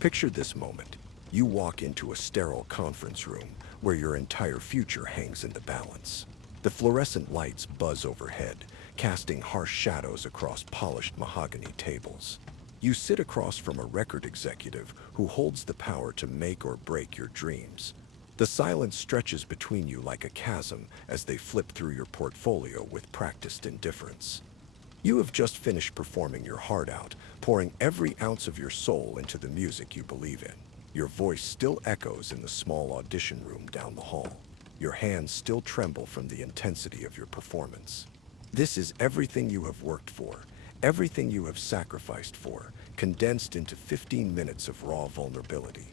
Picture this moment. You walk into a sterile conference room where your entire future hangs in the balance. The fluorescent lights buzz overhead, casting harsh shadows across polished mahogany tables. You sit across from a record executive who holds the power to make or break your dreams. The silence stretches between you like a chasm as they flip through your portfolio with practiced indifference. You have just finished performing your heart out, pouring every ounce of your soul into the music you believe in. Your voice still echoes in the small audition room down the hall. Your hands still tremble from the intensity of your performance. This is everything you have worked for, everything you have sacrificed for, condensed into 15 minutes of raw vulnerability.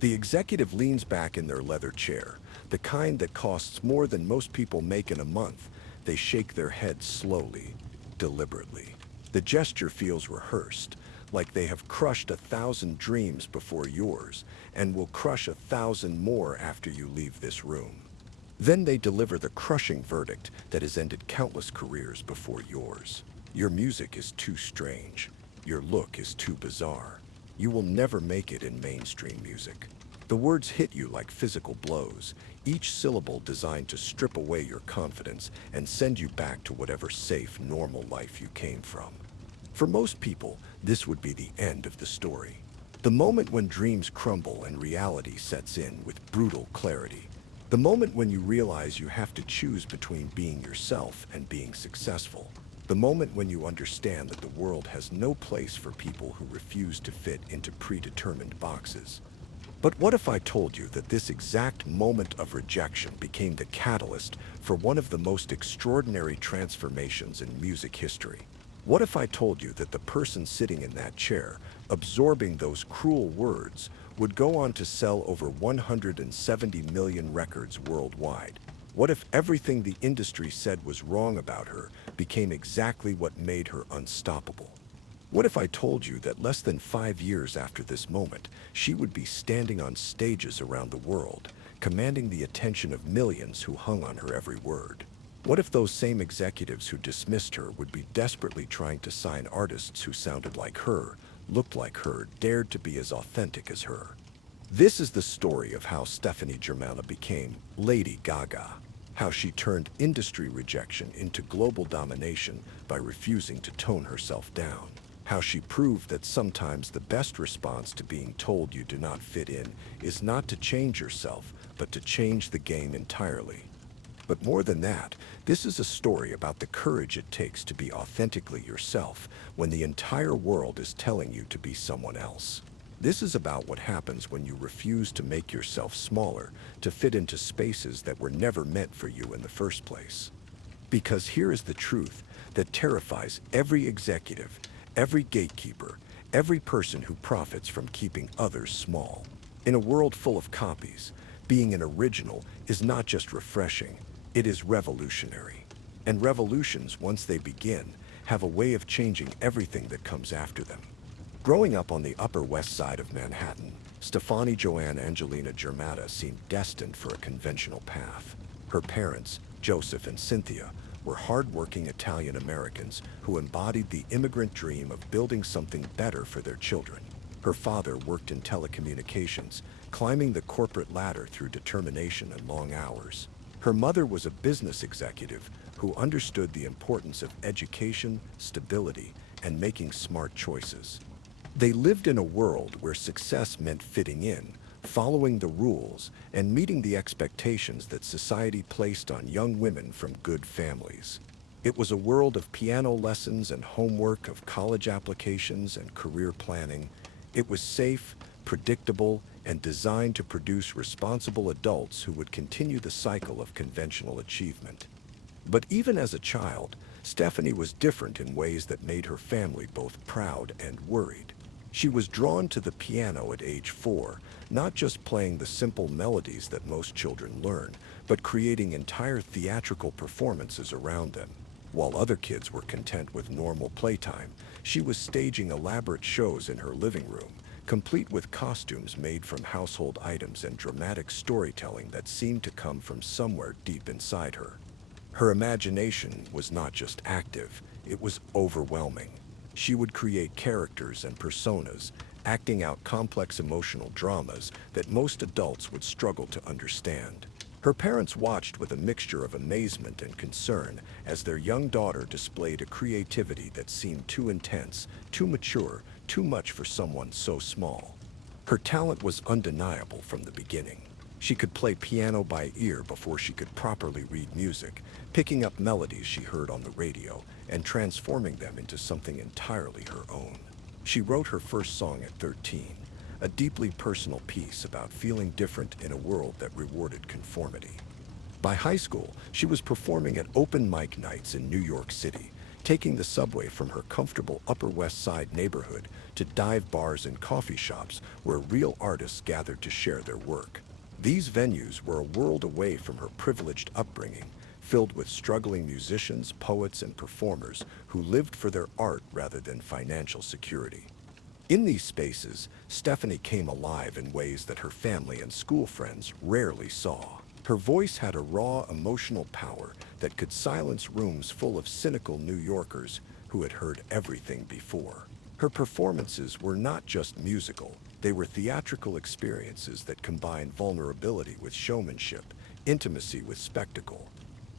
The executive leans back in their leather chair, the kind that costs more than most people make in a month. They shake their heads slowly, deliberately. The gesture feels rehearsed, like they have crushed 1,000 dreams before yours and will crush 1,000 more after you leave this room. Then they deliver the crushing verdict that has ended countless careers before yours. Your music is too strange. Your look is too bizarre. You will never make it in mainstream music. The words hit you like physical blows, each syllable designed to strip away your confidence and send you back to whatever safe, normal life you came from. For most people, this would be the end of the story. The moment when dreams crumble and reality sets in with brutal clarity. The moment when you realize you have to choose between being yourself and being successful. The moment when you understand that the world has no place for people who refuse to fit into predetermined boxes. But what if I told you that this exact moment of rejection became the catalyst for one of the most extraordinary transformations in music history? What if I told you that the person sitting in that chair, absorbing those cruel words, would go on to sell over 170 million records worldwide? What if everything the industry said was wrong about her became exactly what made her unstoppable? What if I told you that less than 5 years after this moment, she would be standing on stages around the world, commanding the attention of millions who hung on her every word? What if those same executives who dismissed her would be desperately trying to sign artists who sounded like her, looked like her, dared to be as authentic as her? This is the story of how Stefani Germana became Lady Gaga, how she turned industry rejection into global domination by refusing to tone herself down, how she proved that sometimes the best response to being told you do not fit in is not to change yourself, but to change the game entirely. But more than that, this is a story about the courage it takes to be authentically yourself when the entire world is telling you to be someone else. This is about what happens when you refuse to make yourself smaller to fit into spaces that were never meant for you in the first place. Because here is the truth that terrifies every executive, every gatekeeper, every person who profits from keeping others small. In a world full of copies, being an original is not just refreshing, it is revolutionary. And revolutions, once they begin, have a way of changing everything that comes after them. Growing up on the Upper West Side of Manhattan, Stefani Joanne Angelina Germana seemed destined for a conventional path. Her parents, Joseph and Cynthia, were hardworking Italian Americans who embodied the immigrant dream of building something better for their children. Her father worked in telecommunications, climbing the corporate ladder through determination and long hours. Her mother was a business executive who understood the importance of education, stability, and making smart choices. They lived in a world where success meant fitting in, following the rules, and meeting the expectations that society placed on young women from good families. It was a world of piano lessons and homework, of college applications and career planning. It was safe, predictable, and designed to produce responsible adults who would continue the cycle of conventional achievement. But even as a child, Stefani was different in ways that made her family both proud and worried. She was drawn to the piano at age 4, not just playing the simple melodies that most children learn, but creating entire theatrical performances around them. While other kids were content with normal playtime, she was staging elaborate shows in her living room, complete with costumes made from household items and dramatic storytelling that seemed to come from somewhere deep inside her. Her imagination was not just active, it was overwhelming. She would create characters and personas, acting out complex emotional dramas that most adults would struggle to understand. Her parents watched with a mixture of amazement and concern as their young daughter displayed a creativity that seemed too intense, too mature, too much for someone so small. Her talent was undeniable from the beginning. She could play piano by ear before she could properly read music, picking up melodies she heard on the radio and transforming them into something entirely her own. She wrote her first song at 13, a deeply personal piece about feeling different in a world that rewarded conformity. By high school, she was performing at open mic nights in New York City, taking the subway from her comfortable Upper West Side neighborhood to dive bars and coffee shops where real artists gathered to share their work. These venues were a world away from her privileged upbringing, filled with struggling musicians, poets, and performers who lived for their art rather than financial security. In these spaces, Stephanie came alive in ways that her family and school friends rarely saw. Her voice had a raw, emotional power that could silence rooms full of cynical New Yorkers who had heard everything before. Her performances were not just musical, they were theatrical experiences that combined vulnerability with showmanship, intimacy with spectacle.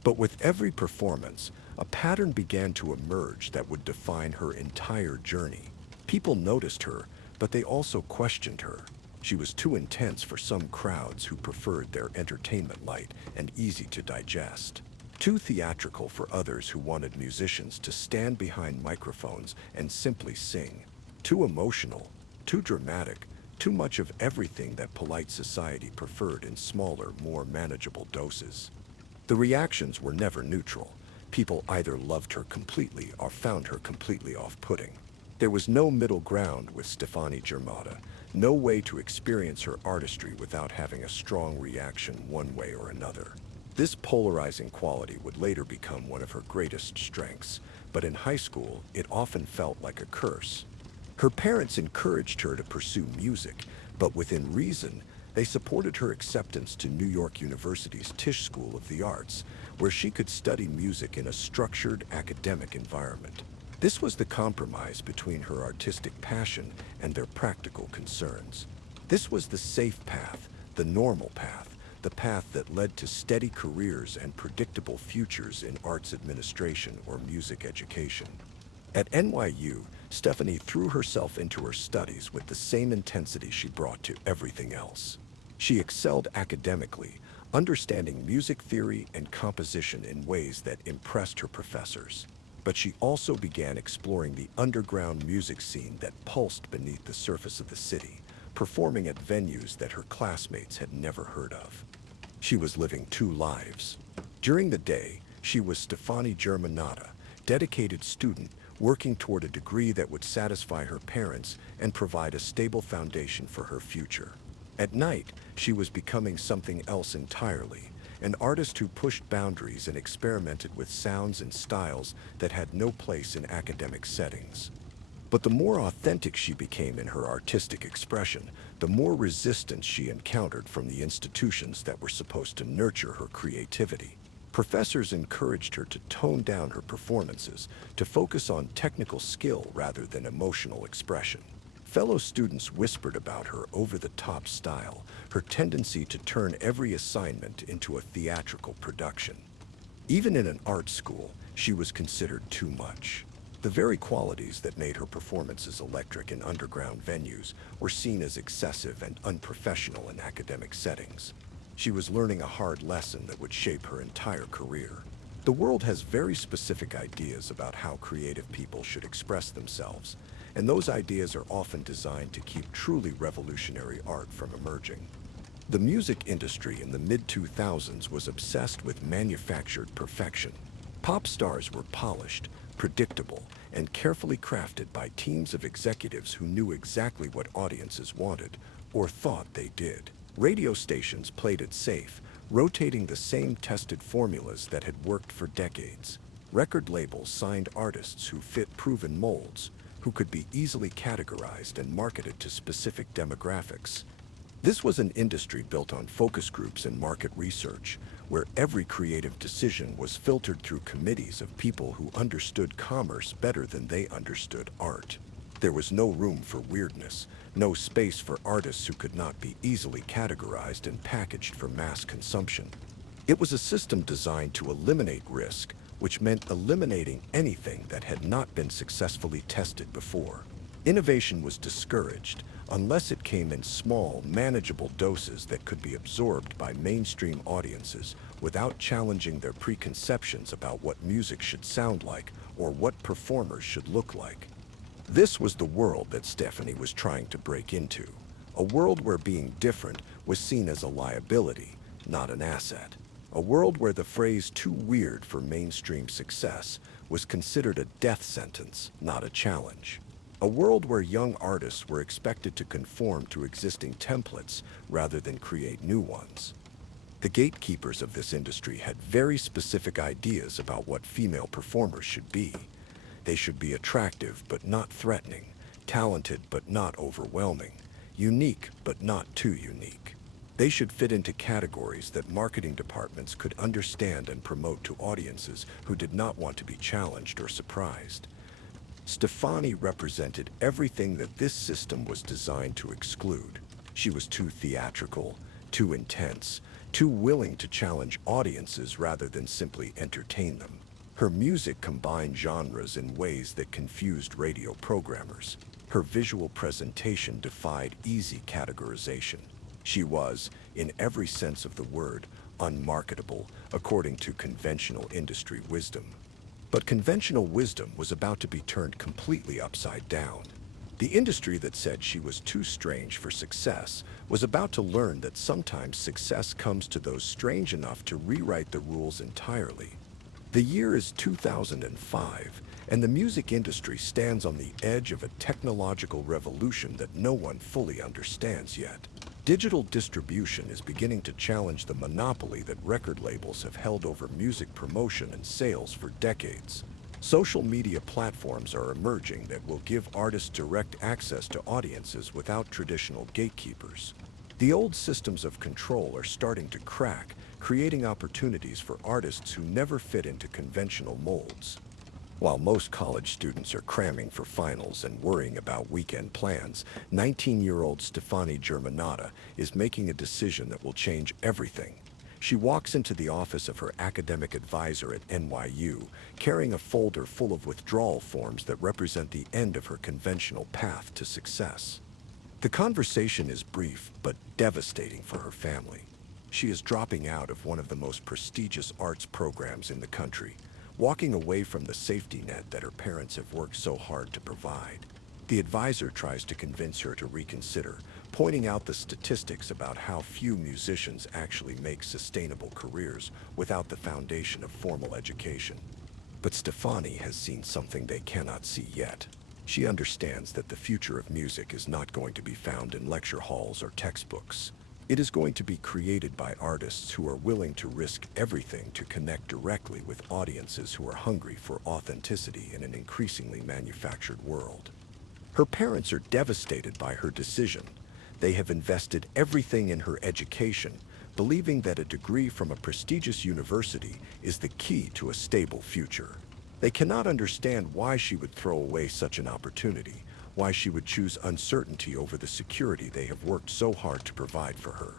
But with every performance, a pattern began to emerge that would define her entire journey. People noticed her, but they also questioned her. She was too intense for some crowds who preferred their entertainment light and easy to digest. Too theatrical for others who wanted musicians to stand behind microphones and simply sing. Too emotional, too dramatic, too much of everything that polite society preferred in smaller, more manageable doses. The reactions were never neutral. People either loved her completely or found her completely off-putting. There was no middle ground with Stefani Germanotta, no way to experience her artistry without having a strong reaction one way or another. This polarizing quality would later become one of her greatest strengths, but in high school, it often felt like a curse. Her parents encouraged her to pursue music, but within reason, they supported her acceptance to New York University's Tisch School of the Arts, where she could study music in a structured academic environment. This was the compromise between her artistic passion and their practical concerns. This was the safe path, the normal path, the path that led to steady careers and predictable futures in arts administration or music education. At NYU, Stephanie threw herself into her studies with the same intensity she brought to everything else. She excelled academically, understanding music theory and composition in ways that impressed her professors. But she also began exploring the underground music scene that pulsed beneath the surface of the city, performing at venues that her classmates had never heard of. She was living two lives. During the day, she was Stefani Germanotta, dedicated student working toward a degree that would satisfy her parents and provide a stable foundation for her future. At night, she was becoming something else entirely, an artist who pushed boundaries and experimented with sounds and styles that had no place in academic settings. But the more authentic she became in her artistic expression, the more resistance she encountered from the institutions that were supposed to nurture her creativity. Professors encouraged her to tone down her performances, to focus on technical skill rather than emotional expression. Fellow students whispered about her over-the-top style, her tendency to turn every assignment into a theatrical production. Even in an art school, she was considered too much. The very qualities that made her performances electric in underground venues were seen as excessive and unprofessional in academic settings. She was learning a hard lesson that would shape her entire career. The world has very specific ideas about how creative people should express themselves, and those ideas are often designed to keep truly revolutionary art from emerging. The music industry in the mid-2000s was obsessed with manufactured perfection. Pop stars were polished, predictable, and carefully crafted by teams of executives who knew exactly what audiences wanted, or thought they did. Radio stations played it safe, rotating the same tested formulas that had worked for decades. Record labels signed artists who fit proven molds, who could be easily categorized and marketed to specific demographics. This was an industry built on focus groups and market research, where every creative decision was filtered through committees of people who understood commerce better than they understood art. There was no room for weirdness, no space for artists who could not be easily categorized and packaged for mass consumption. It was a system designed to eliminate risk, which meant eliminating anything that had not been successfully tested before. Innovation was discouraged unless it came in small, manageable doses that could be absorbed by mainstream audiences without challenging their preconceptions about what music should sound like or what performers should look like. This was the world that Stephanie was trying to break into, a world where being different was seen as a liability, not an asset. A world where the phrase "too weird for mainstream success" was considered a death sentence, not a challenge. A world where young artists were expected to conform to existing templates rather than create new ones. The gatekeepers of this industry had very specific ideas about what female performers should be. They should be attractive but not threatening, talented but not overwhelming, unique but not too unique. They should fit into categories that marketing departments could understand and promote to audiences who did not want to be challenged or surprised. Stefani represented everything that this system was designed to exclude. She was too theatrical, too intense, too willing to challenge audiences rather than simply entertain them. Her music combined genres in ways that confused radio programmers. Her visual presentation defied easy categorization. She was, in every sense of the word, unmarketable according to conventional industry wisdom. But conventional wisdom was about to be turned completely upside down. The industry that said she was too strange for success was about to learn that sometimes success comes to those strange enough to rewrite the rules entirely. The year is 2005, and the music industry stands on the edge of a technological revolution that no one fully understands yet. Digital distribution is beginning to challenge the monopoly that record labels have held over music promotion and sales for decades. Social media platforms are emerging that will give artists direct access to audiences without traditional gatekeepers. The old systems of control are starting to crack, creating opportunities for artists who never fit into conventional molds. While most college students are cramming for finals and worrying about weekend plans, 19-year-old Stefani Germanata is making a decision that will change everything. She walks into the office of her academic advisor at NYU, carrying a folder full of withdrawal forms that represent the end of her conventional path to success. The conversation is brief but devastating for her family. She is dropping out of one of the most prestigious arts programs in the country, walking away from the safety net that her parents have worked so hard to provide. The advisor tries to convince her to reconsider, pointing out the statistics about how few musicians actually make sustainable careers without the foundation of formal education. But Stefani has seen something they cannot see yet. She understands that the future of music is not going to be found in lecture halls or textbooks. It is going to be created by artists who are willing to risk everything to connect directly with audiences who are hungry for authenticity in an increasingly manufactured world. Her parents are devastated by her decision. They have invested everything in her education, believing that a degree from a prestigious university is the key to a stable future. They cannot understand why she would throw away such an opportunity, why she would choose uncertainty over the security they have worked so hard to provide for her.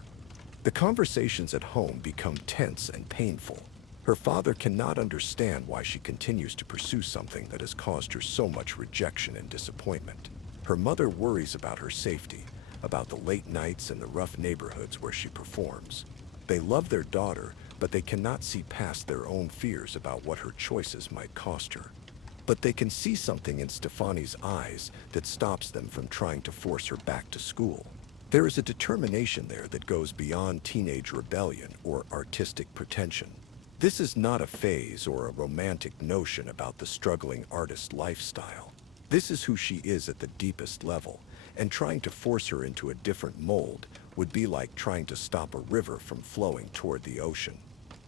The conversations at home become tense and painful. Her father cannot understand why she continues to pursue something that has caused her so much rejection and disappointment. Her mother worries about her safety, about the late nights and the rough neighborhoods where she performs. They love their daughter, but they cannot see past their own fears about what her choices might cost her. But they can see something in Stefani's eyes that stops them from trying to force her back to school. There is a determination there that goes beyond teenage rebellion or artistic pretension. This is not a phase or a romantic notion about the struggling artist lifestyle. This is who she is at the deepest level, and trying to force her into a different mold would be like trying to stop a river from flowing toward the ocean.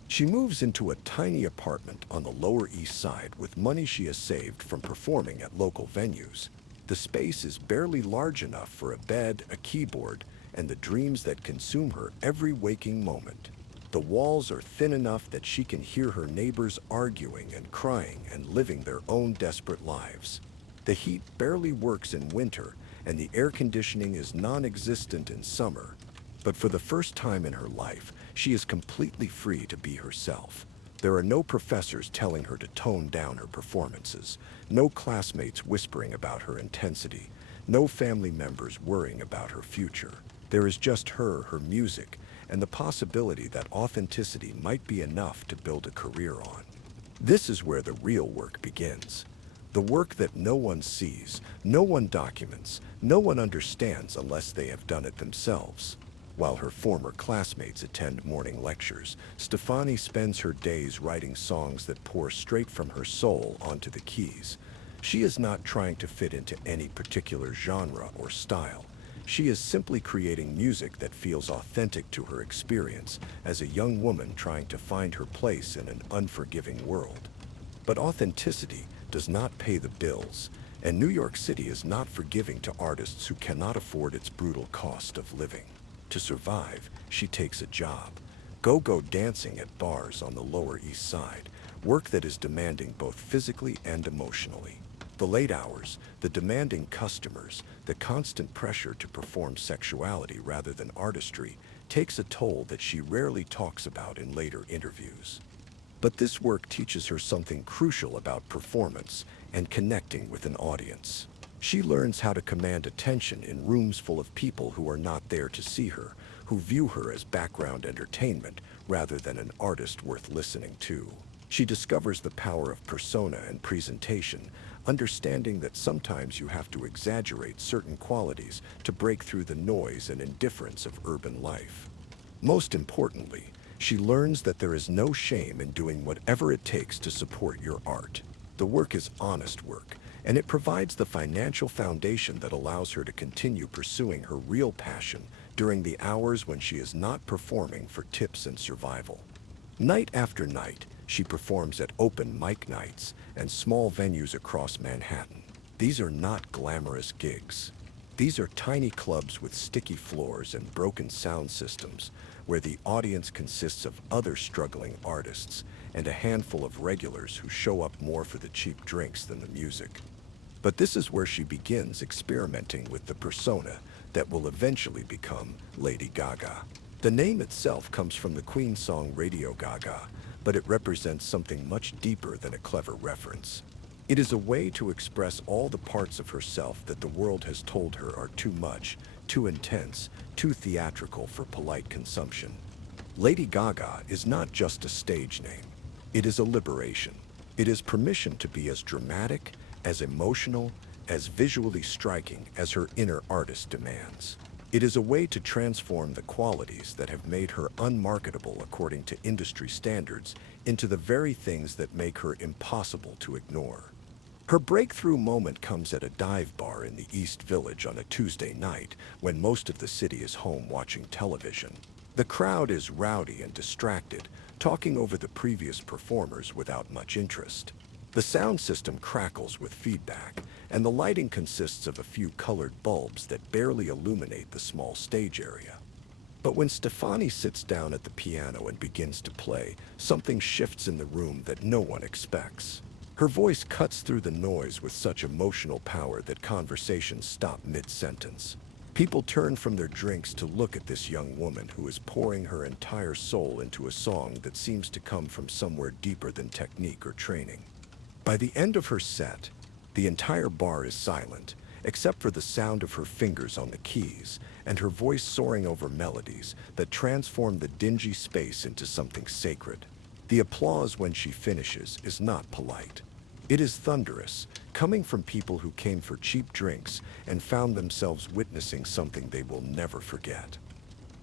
She moves into a tiny apartment on the Lower East Side with money she has saved from performing at local venues. The space is barely large enough for a bed, a keyboard, and the dreams that consume her every waking moment. The walls are thin enough that she can hear her neighbors arguing and crying and living their own desperate lives. The heat barely works in winter, and the air conditioning is non-existent in summer. But for the first time in her life, she is completely free to be herself. There are no professors telling her to tone down her performances, no classmates whispering about her intensity, no family members worrying about her future. There is just her music, and the possibility that authenticity might be enough to build a career on. This is where the real work begins. The work that no one sees, no one documents, no one understands unless they have done it themselves. While her former classmates attend morning lectures, Stefani spends her days writing songs that pour straight from her soul onto the keys. She is not trying to fit into any particular genre or style. She is simply creating music that feels authentic to her experience as a young woman trying to find her place in an unforgiving world. But authenticity does not pay the bills, and New York City is not forgiving to artists who cannot afford its brutal cost of living. To survive, she takes a job, go-go dancing at bars on the Lower East Side, work that is demanding both physically and emotionally. The late hours, the demanding customers, the constant pressure to perform sexuality rather than artistry takes a toll that she rarely talks about in later interviews. But this work teaches her something crucial about performance and connecting with an audience. She learns how to command attention in rooms full of people who are not there to see her, who view her as background entertainment rather than an artist worth listening to. She discovers the power of persona and presentation, understanding that sometimes you have to exaggerate certain qualities to break through the noise and indifference of urban life. Most importantly, she learns that there is no shame in doing whatever it takes to support your art. The work is honest work, and it provides the financial foundation that allows her to continue pursuing her real passion during the hours when she is not performing for tips and survival. Night after night, she performs at open mic nights and small venues across Manhattan. These are not glamorous gigs. These are tiny clubs with sticky floors and broken sound systems, where the audience consists of other struggling artists and a handful of regulars who show up more for the cheap drinks than the music. But this is where she begins experimenting with the persona that will eventually become Lady Gaga. The name itself comes from the Queen song Radio Gaga, but it represents something much deeper than a clever reference. It is a way to express all the parts of herself that the world has told her are too much, too intense, too theatrical for polite consumption. Lady Gaga is not just a stage name. It is a liberation. It is permission to be as dramatic, as emotional, as visually striking as her inner artist demands. It is a way to transform the qualities that have made her unmarketable according to industry standards into the very things that make her impossible to ignore. Her breakthrough moment comes at a dive bar in the East Village on a Tuesday night when most of the city is home watching television. The crowd is rowdy and distracted, talking over the previous performers without much interest. The sound system crackles with feedback, and the lighting consists of a few colored bulbs that barely illuminate the small stage area. But when Stefani sits down at the piano and begins to play, something shifts in the room that no one expects. Her voice cuts through the noise with such emotional power that conversations stop mid-sentence. People turn from their drinks to look at this young woman who is pouring her entire soul into a song that seems to come from somewhere deeper than technique or training. By the end of her set, the entire bar is silent, except for the sound of her fingers on the keys and her voice soaring over melodies that transform the dingy space into something sacred. The applause when she finishes is not polite. It is thunderous, coming from people who came for cheap drinks and found themselves witnessing something they will never forget.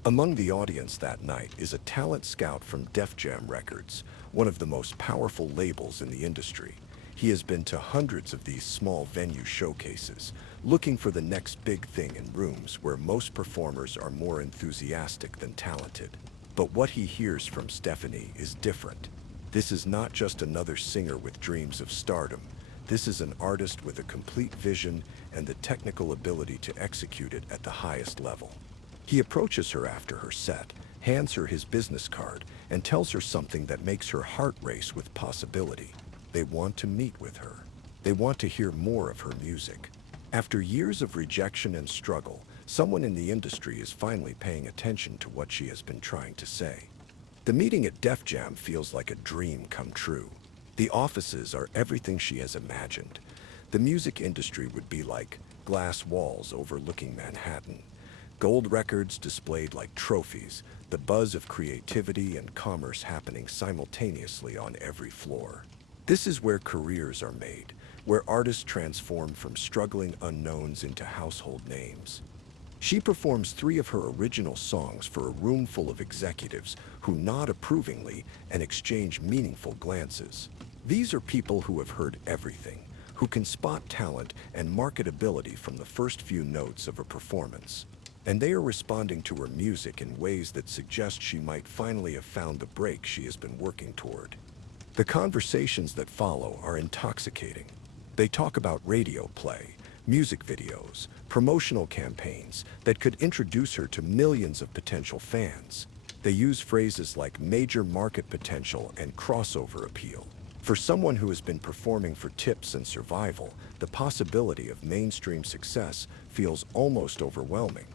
Among the audience that night is a talent scout from Def Jam Records, one of the most powerful labels in the industry. He has been to hundreds of these small venue showcases, looking for the next big thing in rooms where most performers are more enthusiastic than talented. But what he hears from Stephanie is different. This is not just another singer with dreams of stardom. This is an artist with a complete vision and the technical ability to execute it at the highest level. He approaches her after her set, hands her his business card, and tells her something that makes her heart race with possibility. They want to meet with her. They want to hear more of her music. After years of rejection and struggle, someone in the industry is finally paying attention to what she has been trying to say. The meeting at Def Jam feels like a dream come true. The offices are everything she has imagined. The music industry would be like glass walls overlooking Manhattan. Gold records displayed like trophies, the buzz of creativity and commerce happening simultaneously on every floor. This is where careers are made, where artists transform from struggling unknowns into household names. She performs 3 of her original songs for a room full of executives who nod approvingly and exchange meaningful glances. These are people who have heard everything, who can spot talent and marketability from the first few notes of a performance. And they are responding to her music in ways that suggest she might finally have found the break she has been working toward. The conversations that follow are intoxicating. They talk about radio play, music videos, promotional campaigns that could introduce her to millions of potential fans. They use phrases like major market potential and crossover appeal. For someone who has been performing for tips and survival, the possibility of mainstream success feels almost overwhelming.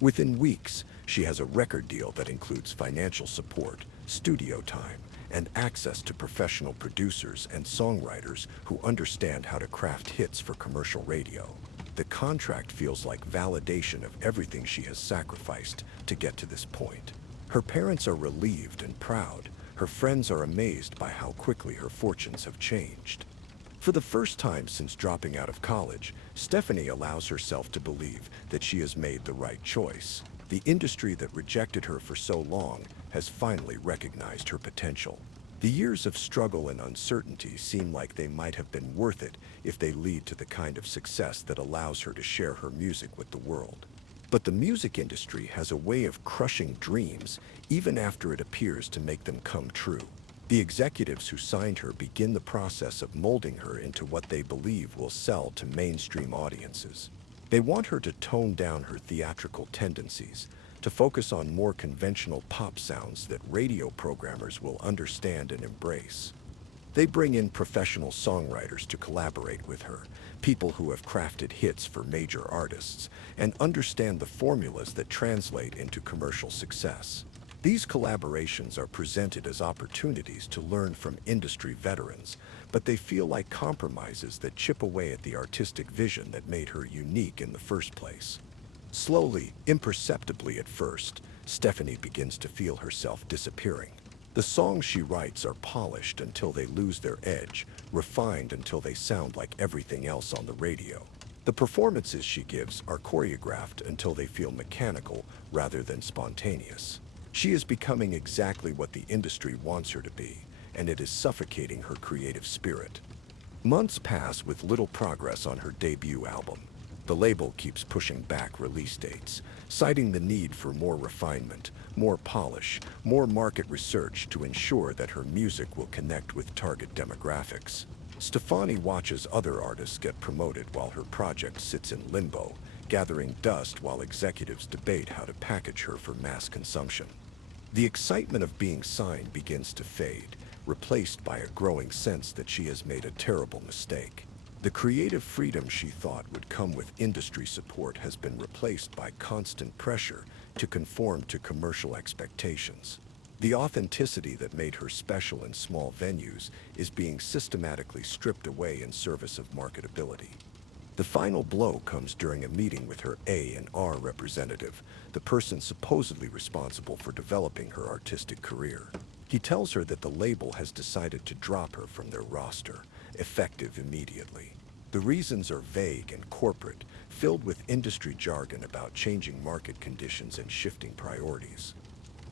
Within weeks, she has a record deal that includes financial support, studio time, and access to professional producers and songwriters who understand how to craft hits for commercial radio. The contract feels like validation of everything she has sacrificed to get to this point. Her parents are relieved and proud. Her friends are amazed by how quickly her fortunes have changed. For the first time since dropping out of college, Stephanie allows herself to believe that she has made the right choice. The industry that rejected her for so long has finally recognized her potential. The years of struggle and uncertainty seem like they might have been worth it if they lead to the kind of success that allows her to share her music with the world. But the music industry has a way of crushing dreams even after it appears to make them come true. The executives who signed her begin the process of molding her into what they believe will sell to mainstream audiences. They want her to tone down her theatrical tendencies, to focus on more conventional pop sounds that radio programmers will understand and embrace. They bring in professional songwriters to collaborate with her, people who have crafted hits for major artists and understand the formulas that translate into commercial success. These collaborations are presented as opportunities to learn from industry veterans, but they feel like compromises that chip away at the artistic vision that made her unique in the first place. Slowly, imperceptibly at first, Stephanie begins to feel herself disappearing. The songs she writes are polished until they lose their edge, refined until they sound like everything else on the radio. The performances she gives are choreographed until they feel mechanical rather than spontaneous. She is becoming exactly what the industry wants her to be, and it is suffocating her creative spirit. Months pass with little progress on her debut album. The label keeps pushing back release dates, citing the need for more refinement, more polish, more market research to ensure that her music will connect with target demographics. Stefani watches other artists get promoted while her project sits in limbo, gathering dust while executives debate how to package her for mass consumption. The excitement of being signed begins to fade, replaced by a growing sense that she has made a terrible mistake. The creative freedom she thought would come with industry support has been replaced by constant pressure to conform to commercial expectations. The authenticity that made her special in small venues is being systematically stripped away in service of marketability. The final blow comes during a meeting with her A&R representative, the person supposedly responsible for developing her artistic career. He tells her that the label has decided to drop her from their roster, effective immediately. The reasons are vague and corporate, filled with industry jargon about changing market conditions and shifting priorities.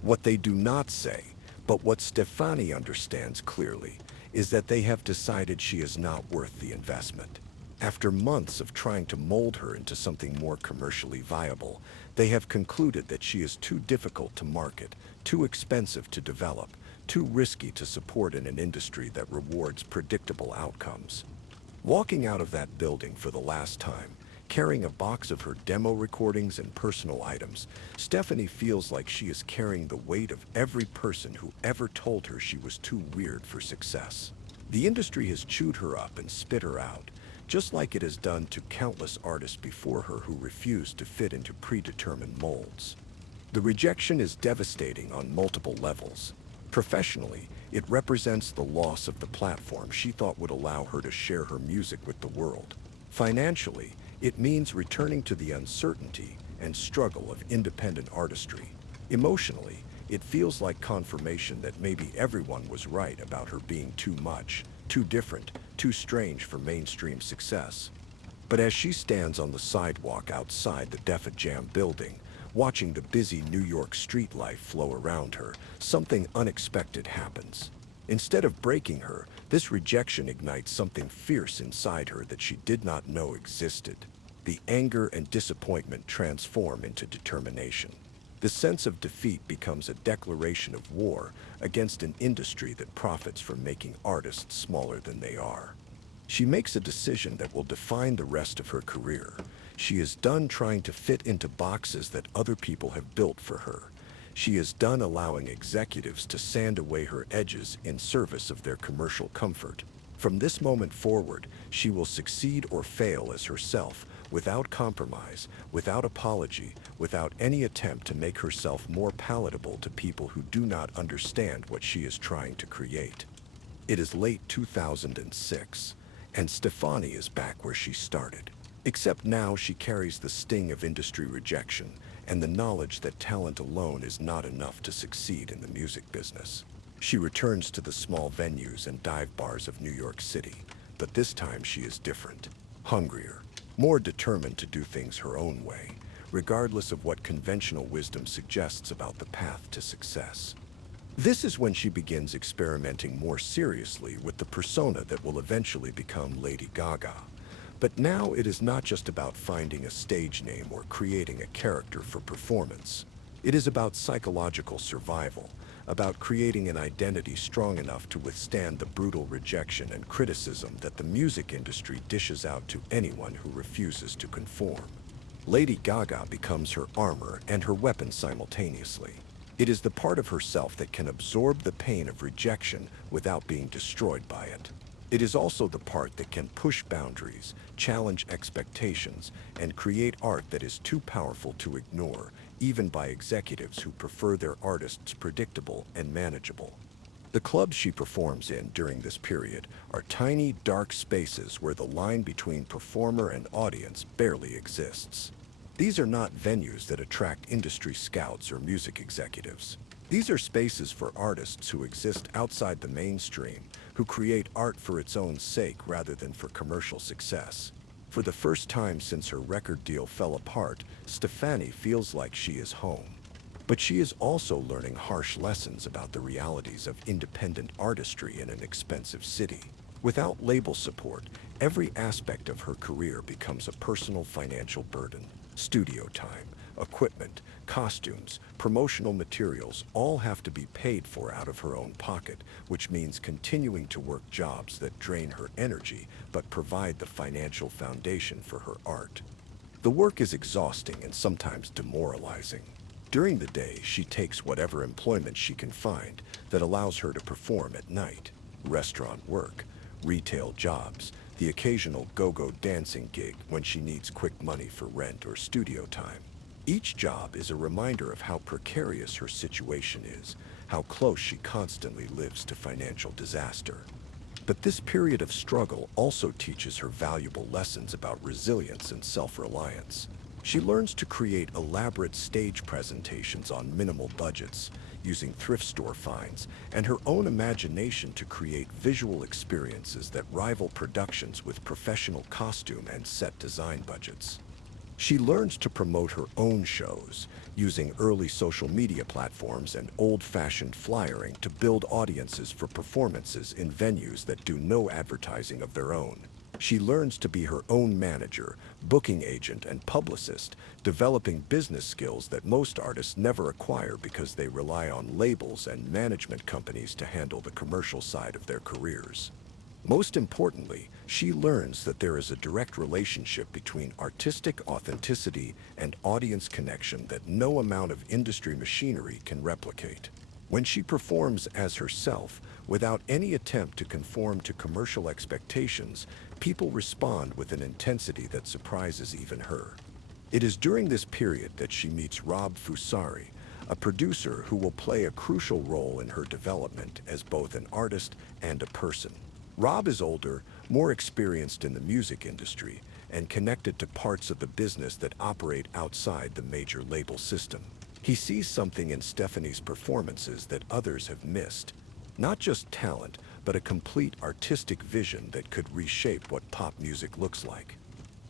What they do not say, but what Stefani understands clearly, is that they have decided she is not worth the investment. After months of trying to mold her into something more commercially viable, they have concluded that she is too difficult to market, too expensive to develop, too risky to support in an industry that rewards predictable outcomes. Walking out of that building for the last time, carrying a box of her demo recordings and personal items, Stephanie feels like she is carrying the weight of every person who ever told her she was too weird for success. The industry has chewed her up and spit her out, just like it has done to countless artists before her who refused to fit into predetermined molds. The rejection is devastating on multiple levels. Professionally, it represents the loss of the platform she thought would allow her to share her music with the world. Financially, it means returning to the uncertainty and struggle of independent artistry. Emotionally, it feels like confirmation that maybe everyone was right about her being too much, too different, too strange for mainstream success. But as she stands on the sidewalk outside the Defa Jam building, watching the busy New York street life flow around her, something unexpected happens. Instead of breaking her, this rejection ignites something fierce inside her that she did not know existed. The anger and disappointment transform into determination. The sense of defeat becomes a declaration of war against an industry that profits from making artists smaller than they are. She makes a decision that will define the rest of her career. She is done trying to fit into boxes that other people have built for her. She is done allowing executives to sand away her edges in service of their commercial comfort. From this moment forward, she will succeed or fail as herself, without compromise, without apology, without any attempt to make herself more palatable to people who do not understand what she is trying to create. It is late 2006, and Stefani is back where she started. Except now she carries the sting of industry rejection and the knowledge that talent alone is not enough to succeed in the music business. She returns to the small venues and dive bars of New York City, but this time she is different, hungrier, more determined to do things her own way, regardless of what conventional wisdom suggests about the path to success. This is when she begins experimenting more seriously with the persona that will eventually become Lady Gaga. But now it is not just about finding a stage name or creating a character for performance. It is about psychological survival, about creating an identity strong enough to withstand the brutal rejection and criticism that the music industry dishes out to anyone who refuses to conform. Lady Gaga becomes her armor and her weapon simultaneously. It is the part of herself that can absorb the pain of rejection without being destroyed by it. It is also the part that can push boundaries, challenge expectations, and create art that is too powerful to ignore, even by executives who prefer their artists predictable and manageable. The clubs she performs in during this period are tiny, dark spaces where the line between performer and audience barely exists. These are not venues that attract industry scouts or music executives. These are spaces for artists who exist outside the mainstream, who create art for its own sake rather than for commercial success. For the first time since her record deal fell apart, Stefani feels like she is home. But she is also learning harsh lessons about the realities of independent artistry in an expensive city. Without label support, every aspect of her career becomes a personal financial burden. Studio time, equipment, costumes, promotional materials all have to be paid for out of her own pocket, which means continuing to work jobs that drain her energy but provide the financial foundation for her art. The work is exhausting and sometimes demoralizing. During the day, she takes whatever employment she can find that allows her to perform at night. Restaurant work, retail jobs, the occasional go-go dancing gig when she needs quick money for rent or studio time. Each job is a reminder of how precarious her situation is, how close she constantly lives to financial disaster. But this period of struggle also teaches her valuable lessons about resilience and self-reliance. She learns to create elaborate stage presentations on minimal budgets, using thrift store finds and her own imagination to create visual experiences that rival productions with professional costume and set design budgets. She learns to promote her own shows, using early social media platforms and old-fashioned flyering to build audiences for performances in venues that do no advertising of their own. She learns to be her own manager, booking agent, and publicist, developing business skills that most artists never acquire because they rely on labels and management companies to handle the commercial side of their careers. Most importantly, she learns that there is a direct relationship between artistic authenticity and audience connection that no amount of industry machinery can replicate. When she performs as herself, Without any attempt to conform to commercial expectations, people respond with an intensity that surprises even her. It is during this period that she meets Rob Fusari, a producer who will play a crucial role in her development as both an artist and a person. Rob is older, more experienced in the music industry, and connected to parts of the business that operate outside the major label system. He sees something in Stephanie's performances that others have missed. Not just talent, but a complete artistic vision that could reshape what pop music looks like.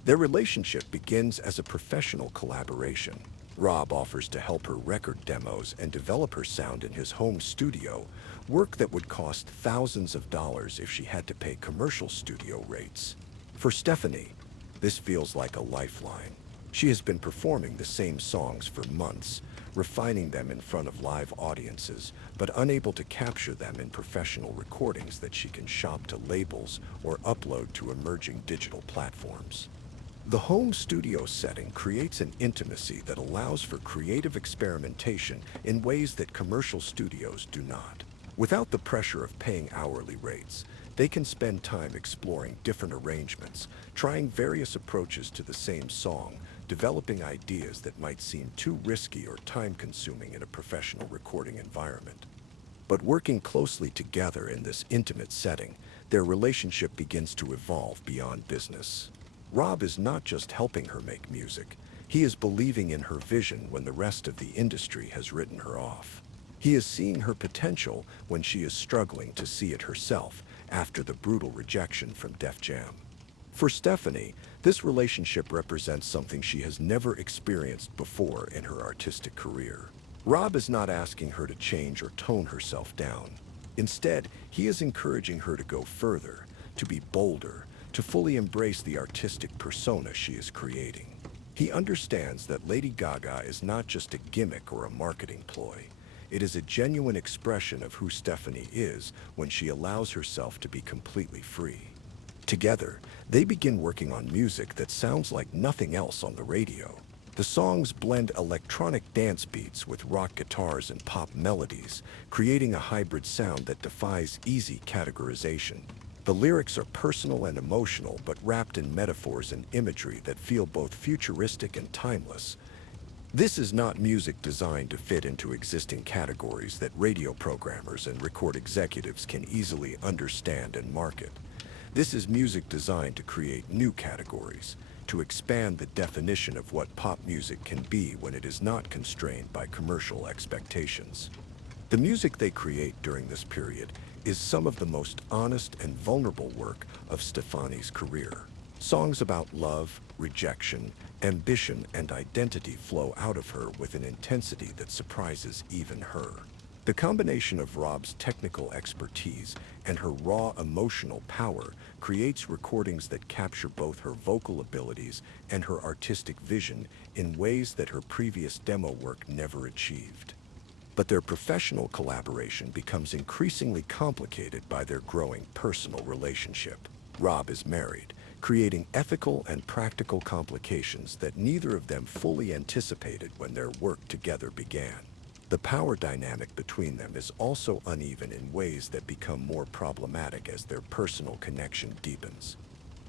Their relationship begins as a professional collaboration. Rob offers to help her record demos and develop her sound in his home studio, work that would cost thousands of dollars if she had to pay commercial studio rates. For Stephanie, this feels like a lifeline. She has been performing the same songs for months, refining them in front of live audiences, but unable to capture them in professional recordings that she can shop to labels or upload to emerging digital platforms. The home studio setting creates an intimacy that allows for creative experimentation in ways that commercial studios do not. Without the pressure of paying hourly rates, they can spend time exploring different arrangements, trying various approaches to the same song, developing ideas that might seem too risky or time-consuming in a professional recording environment. But working closely together in this intimate setting, their relationship begins to evolve beyond business. Rob is not just helping her make music, he is believing in her vision when the rest of the industry has written her off. He is seeing her potential when she is struggling to see it herself after the brutal rejection from Def Jam. For Stephanie, this relationship represents something she has never experienced before in her artistic career. Rob is not asking her to change or tone herself down. Instead, he is encouraging her to go further, to be bolder, to fully embrace the artistic persona she is creating. He understands that Lady Gaga is not just a gimmick or a marketing ploy. It is a genuine expression of who Stephanie is when she allows herself to be completely free. Together, they begin working on music that sounds like nothing else on the radio. The songs blend electronic dance beats with rock guitars and pop melodies, creating a hybrid sound that defies easy categorization. The lyrics are personal and emotional, but wrapped in metaphors and imagery that feel both futuristic and timeless. This is not music designed to fit into existing categories that radio programmers and record executives can easily understand and market. This is music designed to create new categories, to expand the definition of what pop music can be when it is not constrained by commercial expectations. The music they create during this period is some of the most honest and vulnerable work of Stephanie's career. Songs about love, rejection, ambition, and identity flow out of her with an intensity that surprises even her. The combination of Rob's technical expertise and her raw emotional power creates recordings that capture both her vocal abilities and her artistic vision in ways that her previous demo work never achieved. But their professional collaboration becomes increasingly complicated by their growing personal relationship. Rob is married, creating ethical and practical complications that neither of them fully anticipated when their work together began. The power dynamic between them is also uneven in ways that become more problematic as their personal connection deepens.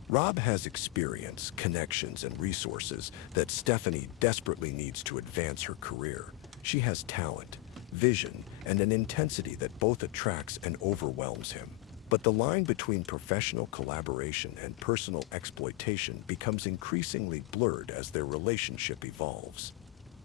Rob has experience, connections, and resources that Stephanie desperately needs to advance her career. She has talent, vision, and an intensity that both attracts and overwhelms him. But the line between professional collaboration and personal exploitation becomes increasingly blurred as their relationship evolves.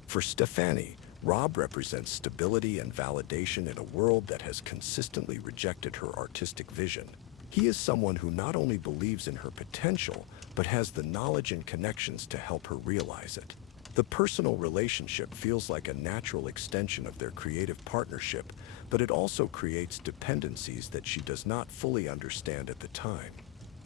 For Stephanie, Rob represents stability and validation in a world that has consistently rejected her artistic vision. He is someone who not only believes in her potential, but has the knowledge and connections to help her realize it. The personal relationship feels like a natural extension of their creative partnership, but it also creates dependencies that she does not fully understand at the time.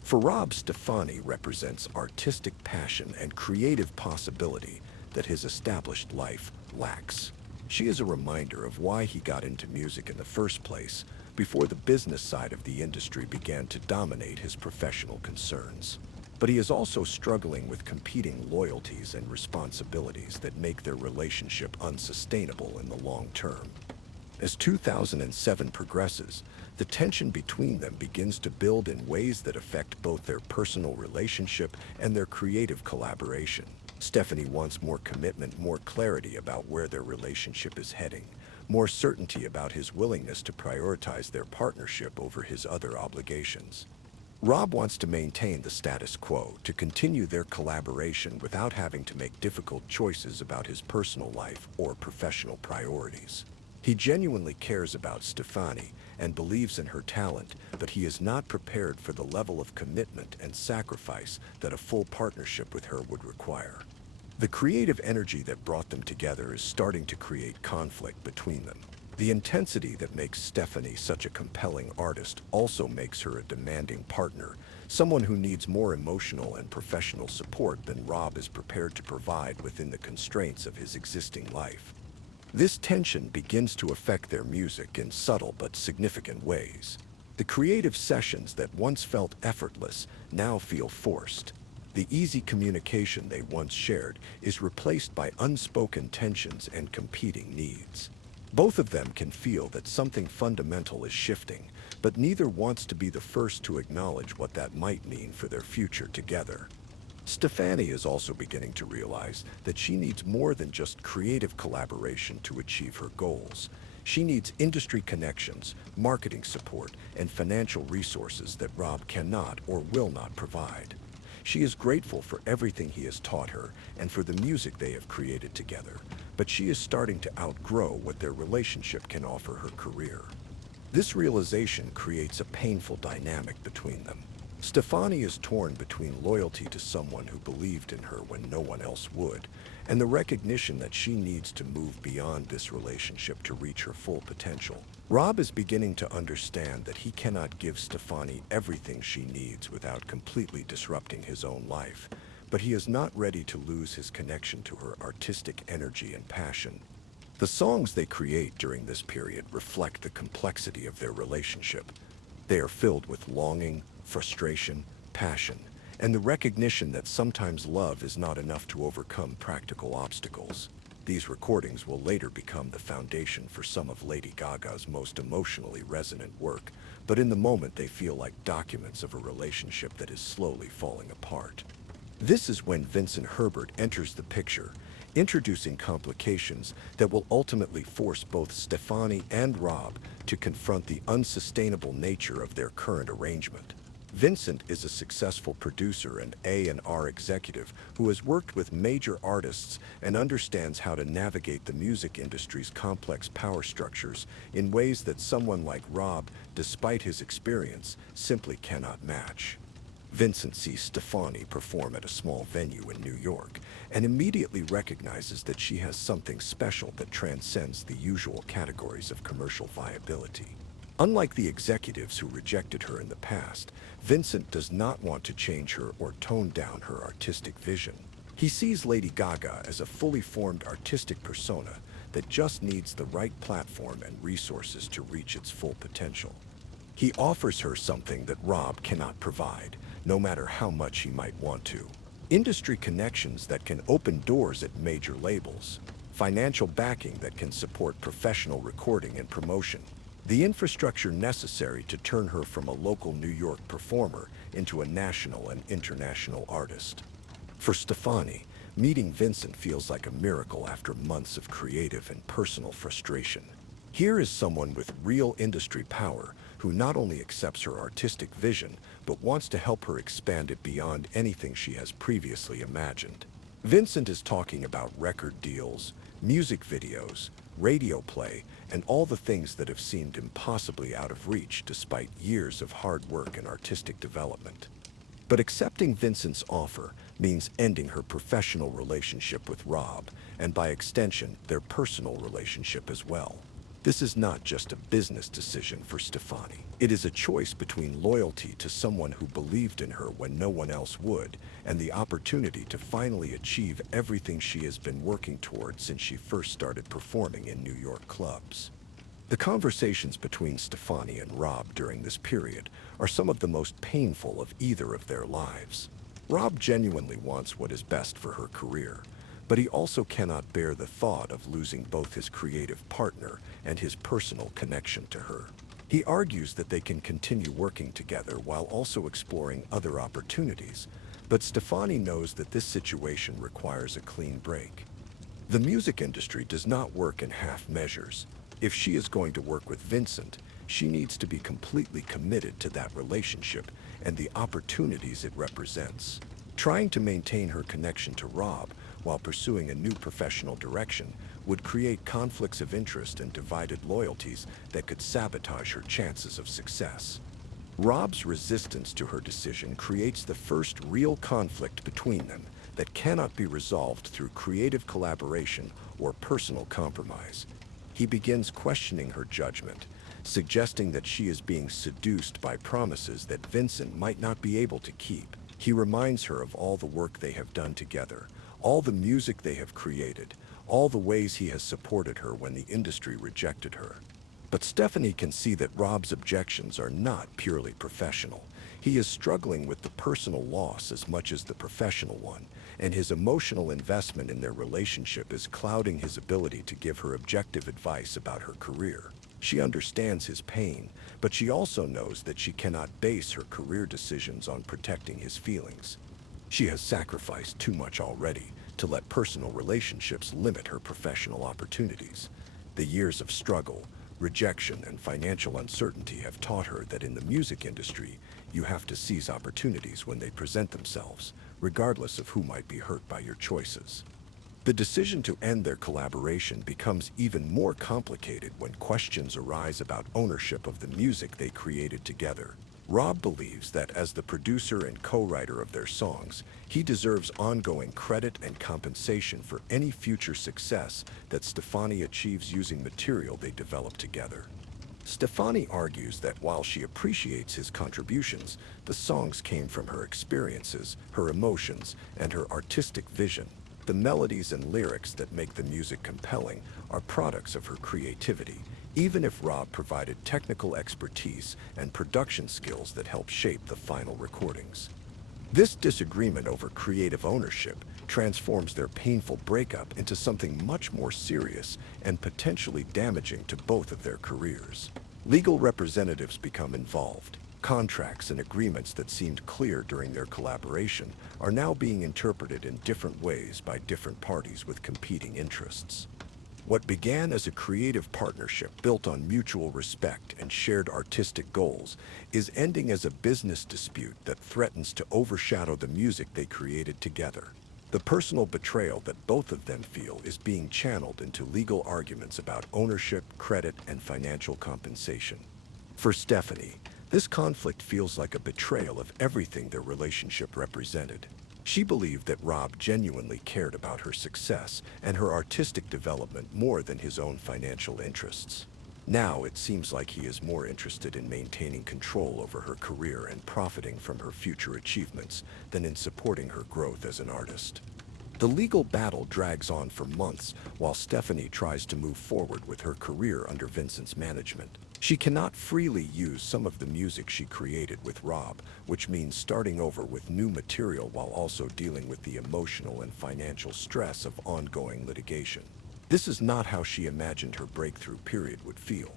For Rob, Stephanie represents artistic passion and creative possibility that his established life lacks. She is a reminder of why he got into music in the first place, before the business side of the industry began to dominate his professional concerns. But he is also struggling with competing loyalties and responsibilities that make their relationship unsustainable in the long term. As 2007 progresses, the tension between them begins to build in ways that affect both their personal relationship and their creative collaboration. Stephanie wants more commitment, more clarity about where their relationship is heading, more certainty about his willingness to prioritize their partnership over his other obligations. Rob wants to maintain the status quo, to continue their collaboration without having to make difficult choices about his personal life or professional priorities. He genuinely cares about Stefani and believes in her talent, but he is not prepared for the level of commitment and sacrifice that a full partnership with her would require. The creative energy that brought them together is starting to create conflict between them. The intensity that makes Stephanie such a compelling artist also makes her a demanding partner, someone who needs more emotional and professional support than Rob is prepared to provide within the constraints of his existing life. This tension begins to affect their music in subtle but significant ways. The creative sessions that once felt effortless now feel forced. The easy communication they once shared is replaced by unspoken tensions and competing needs. Both of them can feel that something fundamental is shifting, but neither wants to be the first to acknowledge what that might mean for their future together. Stefani is also beginning to realize that she needs more than just creative collaboration to achieve her goals. She needs industry connections, marketing support, and financial resources that Rob cannot or will not provide. She is grateful for everything he has taught her and for the music they have created together, but she is starting to outgrow what their relationship can offer her career. This realization creates a painful dynamic between them. Stefani is torn between loyalty to someone who believed in her when no one else would, and the recognition that she needs to move beyond this relationship to reach her full potential. Rob is beginning to understand that he cannot give Stefani everything she needs without completely disrupting his own life, but he is not ready to lose his connection to her artistic energy and passion. The songs they create during this period reflect the complexity of their relationship. They are filled with longing, frustration, passion, and the recognition that sometimes love is not enough to overcome practical obstacles. These recordings will later become the foundation for some of Lady Gaga's most emotionally resonant work, but in the moment they feel like documents of a relationship that is slowly falling apart. This is when Vincent Herbert enters the picture, introducing complications that will ultimately force both Stefani and Rob to confront the unsustainable nature of their current arrangement. Vincent is a successful producer and A&R executive who has worked with major artists and understands how to navigate the music industry's complex power structures in ways that someone like Rob, despite his experience, simply cannot match. Vincent sees Stefani perform at a small venue in New York and immediately recognizes that she has something special that transcends the usual categories of commercial viability. Unlike the executives who rejected her in the past, Vincent does not want to change her or tone down her artistic vision. He sees Lady Gaga as a fully formed artistic persona that just needs the right platform and resources to reach its full potential. He offers her something that Rob cannot provide, no matter how much he might want to. Industry connections that can open doors at major labels, financial backing that can support professional recording and promotion, the infrastructure necessary to turn her from a local New York performer into a national and international artist. For Stefani, meeting Vincent feels like a miracle after months of creative and personal frustration. Here is someone with real industry power who not only accepts her artistic vision, but wants to help her expand it beyond anything she has previously imagined. Vincent is talking about record deals, music videos, radio play, and all the things that have seemed impossibly out of reach despite years of hard work and artistic development. But accepting Vincent's offer means ending her professional relationship with Rob, and by extension, their personal relationship as well. This is not just a business decision for Stefani. It is a choice between loyalty to someone who believed in her when no one else would, and the opportunity to finally achieve everything she has been working toward since she first started performing in New York clubs. The conversations between Stefani and Rob during this period are some of the most painful of either of their lives. Rob genuinely wants what is best for her career, but he also cannot bear the thought of losing both his creative partner and his personal connection to her. He argues that they can continue working together while also exploring other opportunities, but Stefani knows that this situation requires a clean break. The music industry does not work in half measures. If she is going to work with Vincent, she needs to be completely committed to that relationship and the opportunities it represents. Trying to maintain her connection to Rob while pursuing a new professional direction would create conflicts of interest and divided loyalties that could sabotage her chances of success. Rob's resistance to her decision creates the first real conflict between them that cannot be resolved through creative collaboration or personal compromise. He begins questioning her judgment, suggesting that she is being seduced by promises that Vincent might not be able to keep. He reminds her of all the work they have done together, all the music they have created, all the ways he has supported her when the industry rejected her. But Stephanie can see that Rob's objections are not purely professional. He is struggling with the personal loss as much as the professional one, and his emotional investment in their relationship is clouding his ability to give her objective advice about her career. She understands his pain, but she also knows that she cannot base her career decisions on protecting his feelings. She has sacrificed too much already to let personal relationships limit her professional opportunities. The years of struggle, rejection, and financial uncertainty have taught her that in the music industry, you have to seize opportunities when they present themselves, regardless of who might be hurt by your choices. The decision to end their collaboration becomes even more complicated when questions arise about ownership of the music they created together. Rob believes that as the producer and co-writer of their songs, he deserves ongoing credit and compensation for any future success that Stefani achieves using material they develop together. Stefani argues that while she appreciates his contributions, the songs came from her experiences, her emotions, and her artistic vision. The melodies and lyrics that make the music compelling are products of her creativity, even if Rob provided technical expertise and production skills that help shape the final recordings. This disagreement over creative ownership transforms their painful breakup into something much more serious and potentially damaging to both of their careers. Legal representatives become involved. Contracts and agreements that seemed clear during their collaboration are now being interpreted in different ways by different parties with competing interests. What began as a creative partnership built on mutual respect and shared artistic goals is ending as a business dispute that threatens to overshadow the music they created together. The personal betrayal that both of them feel is being channeled into legal arguments about ownership, credit, and financial compensation. For Stephanie, this conflict feels like a betrayal of everything their relationship represented. She believed that Rob genuinely cared about her success and her artistic development more than his own financial interests. Now it seems like he is more interested in maintaining control over her career and profiting from her future achievements than in supporting her growth as an artist. The legal battle drags on for months while Stephanie tries to move forward with her career under Vincent's management. She cannot freely use some of the music she created with Rob, which means starting over with new material while also dealing with the emotional and financial stress of ongoing litigation. This is not how she imagined her breakthrough period would feel.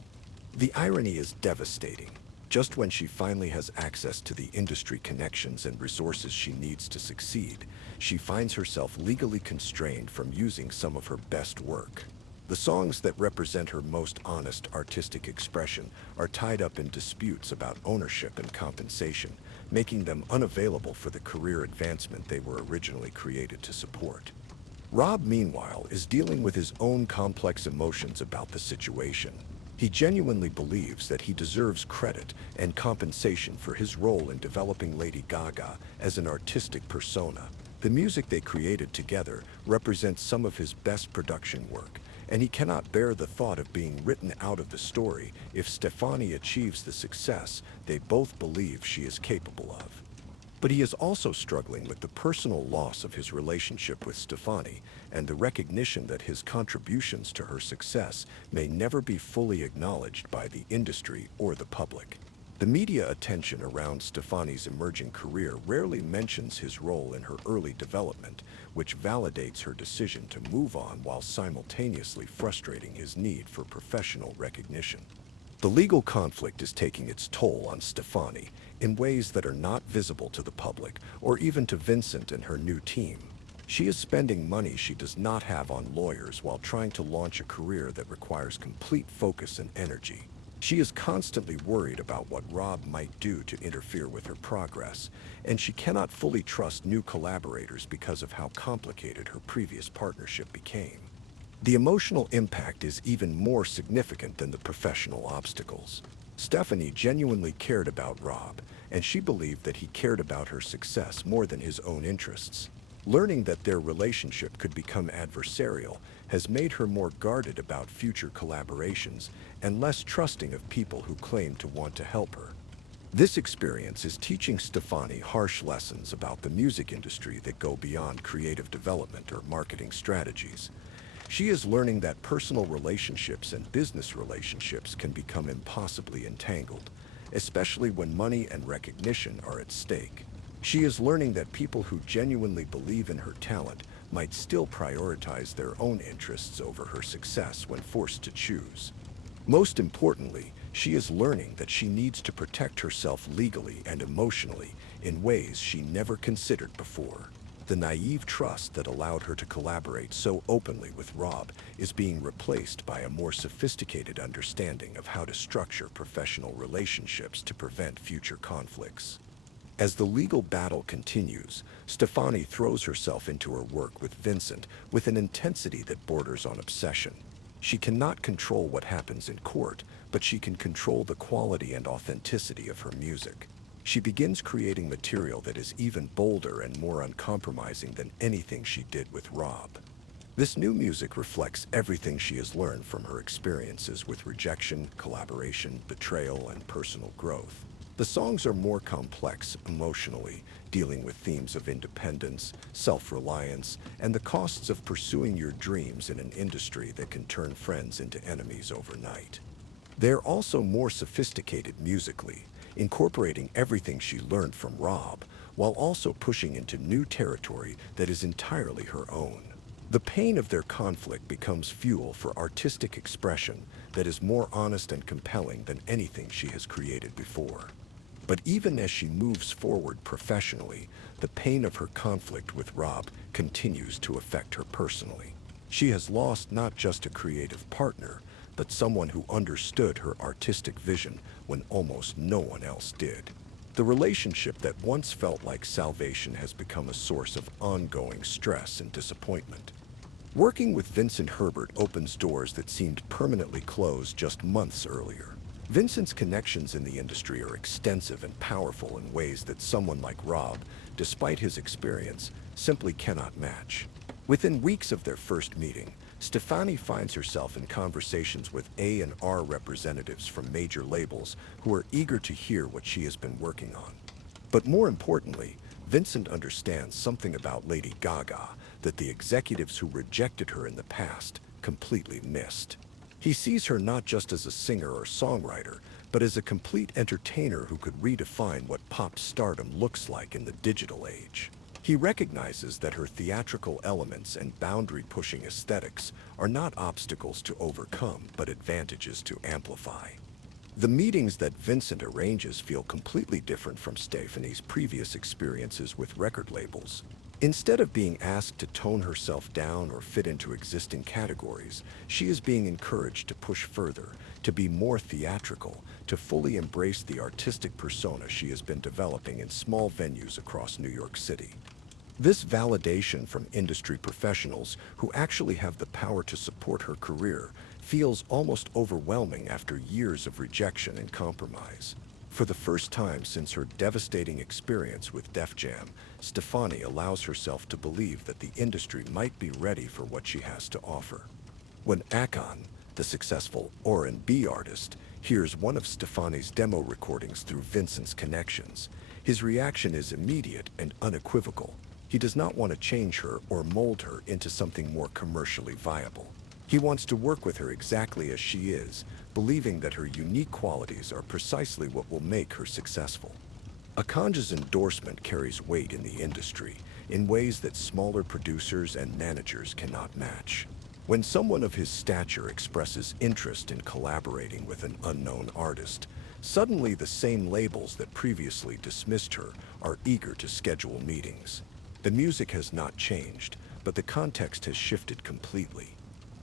The irony is devastating. Just when she finally has access to the industry connections and resources she needs to succeed, she finds herself legally constrained from using some of her best work. The songs that represent her most honest artistic expression are tied up in disputes about ownership and compensation, making them unavailable for the career advancement they were originally created to support. Rob, meanwhile, is dealing with his own complex emotions about the situation. He genuinely believes that he deserves credit and compensation for his role in developing Lady Gaga as an artistic persona. The music they created together represents some of his best production work, and he cannot bear the thought of being written out of the story if Stefani achieves the success they both believe she is capable of. But he is also struggling with the personal loss of his relationship with Stefani and the recognition that his contributions to her success may never be fully acknowledged by the industry or the public. The media attention around Stefani's emerging career rarely mentions his role in her early development, which validates her decision to move on while simultaneously frustrating his need for professional recognition. The legal conflict is taking its toll on Stefani in ways that are not visible to the public or even to Vincent and her new team. She is spending money she does not have on lawyers while trying to launch a career that requires complete focus and energy. She is constantly worried about what Rob might do to interfere with her progress, and she cannot fully trust new collaborators because of how complicated her previous partnership became. The emotional impact is even more significant than the professional obstacles. Stephanie genuinely cared about Rob, and she believed that he cared about her success more than his own interests. Learning that their relationship could become adversarial has made her more guarded about future collaborations and less trusting of people who claim to want to help her. This experience is teaching Stefani harsh lessons about the music industry that go beyond creative development or marketing strategies. She is learning that personal relationships and business relationships can become impossibly entangled, especially when money and recognition are at stake. She is learning that people who genuinely believe in her talent might still prioritize their own interests over her success when forced to choose. Most importantly, she is learning that she needs to protect herself legally and emotionally in ways she never considered before. The naive trust that allowed her to collaborate so openly with Rob is being replaced by a more sophisticated understanding of how to structure professional relationships to prevent future conflicts. As the legal battle continues, Stefani throws herself into her work with Vincent with an intensity that borders on obsession. She cannot control what happens in court, but she can control the quality and authenticity of her music. She begins creating material that is even bolder and more uncompromising than anything she did with Rob. This new music reflects everything she has learned from her experiences with rejection, collaboration, betrayal, and personal growth. The songs are more complex emotionally, dealing with themes of independence, self-reliance, and the costs of pursuing your dreams in an industry that can turn friends into enemies overnight. They're also more sophisticated musically, incorporating everything she learned from Rob, while also pushing into new territory that is entirely her own. The pain of their conflict becomes fuel for artistic expression that is more honest and compelling than anything she has created before. But even as she moves forward professionally, the pain of her conflict with Rob continues to affect her personally. She has lost not just a creative partner, but someone who understood her artistic vision when almost no one else did. The relationship that once felt like salvation has become a source of ongoing stress and disappointment. Working with Vincent Herbert opens doors that seemed permanently closed just months earlier. Vincent's connections in the industry are extensive and powerful in ways that someone like Rob, despite his experience, simply cannot match. Within weeks of their first meeting, Stefani finds herself in conversations with A&R representatives from major labels who are eager to hear what she has been working on. But more importantly, Vincent understands something about Lady Gaga that the executives who rejected her in the past completely missed. He sees her not just as a singer or songwriter, but as a complete entertainer who could redefine what pop stardom looks like in the digital age. He recognizes that her theatrical elements and boundary-pushing aesthetics are not obstacles to overcome, but advantages to amplify. The meetings that Vincent arranges feel completely different from Stefani's previous experiences with record labels. Instead of being asked to tone herself down or fit into existing categories, she is being encouraged to push further, to be more theatrical, to fully embrace the artistic persona she has been developing in small venues across New York City. This validation from industry professionals who actually have the power to support her career feels almost overwhelming after years of rejection and compromise. For the first time since her devastating experience with Def Jam, Stefani allows herself to believe that the industry might be ready for what she has to offer. When Akon, the successful R&B artist, hears one of Stefani's demo recordings through Vincent's connections, his reaction is immediate and unequivocal. He does not want to change her or mold her into something more commercially viable. He wants to work with her exactly as she is, believing that her unique qualities are precisely what will make her successful. Akanja's endorsement carries weight in the industry in ways that smaller producers and managers cannot match. When someone of his stature expresses interest in collaborating with an unknown artist, suddenly the same labels that previously dismissed her are eager to schedule meetings. The music has not changed, but the context has shifted completely.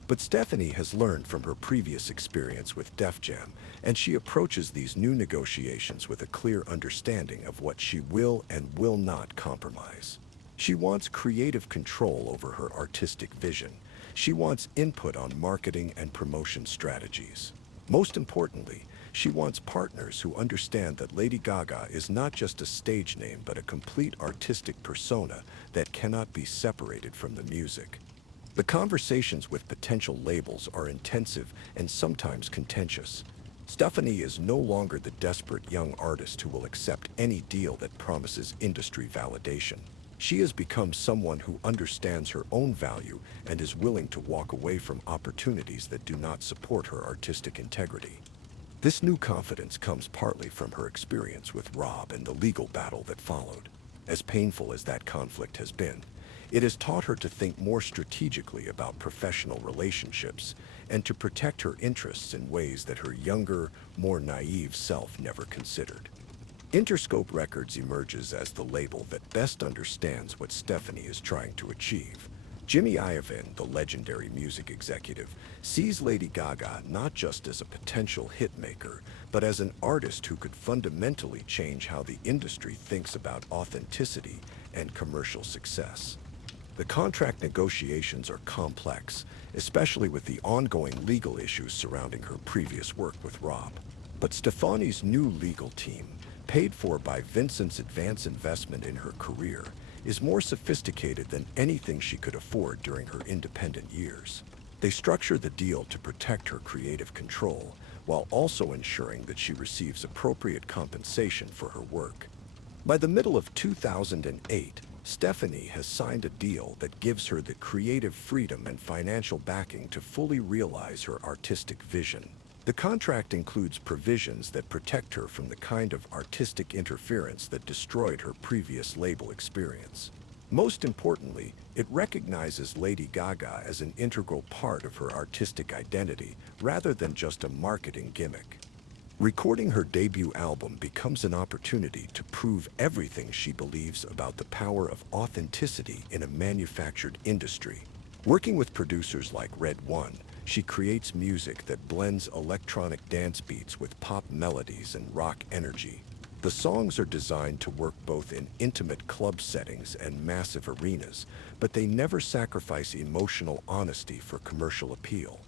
But Stephanie has learned from her previous experience with Def Jam, and she approaches these new negotiations with a clear understanding of what she will and will not compromise. She wants creative control over her artistic vision. She wants input on marketing and promotion strategies. Most importantly, she wants partners who understand that Lady Gaga is not just a stage name but a complete artistic persona that cannot be separated from the music. The conversations with potential labels are intensive and sometimes contentious. Stephanie is no longer the desperate young artist who will accept any deal that promises industry validation. She has become someone who understands her own value and is willing to walk away from opportunities that do not support her artistic integrity. This new confidence comes partly from her experience with Rob and the legal battle that followed. As painful as that conflict has been, it has taught her to think more strategically about professional relationships and to protect her interests in ways that her younger, more naive self never considered. Interscope Records emerges as the label that best understands what Stephanie is trying to achieve. Jimmy Iovine, the legendary music executive, sees Lady Gaga not just as a potential hitmaker, but as an artist who could fundamentally change how the industry thinks about authenticity and commercial success. The contract negotiations are complex, especially with the ongoing legal issues surrounding her previous work with Rob. But Stephanie's new legal team, paid for by Vincent's advance investment in her career, is more sophisticated than anything she could afford during her independent years. They structure the deal to protect her creative control, while also ensuring that she receives appropriate compensation for her work. By the middle of 2008, Stephanie has signed a deal that gives her the creative freedom and financial backing to fully realize her artistic vision. The contract includes provisions that protect her from the kind of artistic interference that destroyed her previous label experience. Most importantly, it recognizes Lady Gaga as an integral part of her artistic identity rather than just a marketing gimmick. Recording her debut album becomes an opportunity to prove everything she believes about the power of authenticity in a manufactured industry. Working with producers like Red One, she creates music that blends electronic dance beats with pop melodies and rock energy. The songs are designed to work both in intimate club settings and massive arenas, but they never sacrifice emotional honesty for commercial appeal.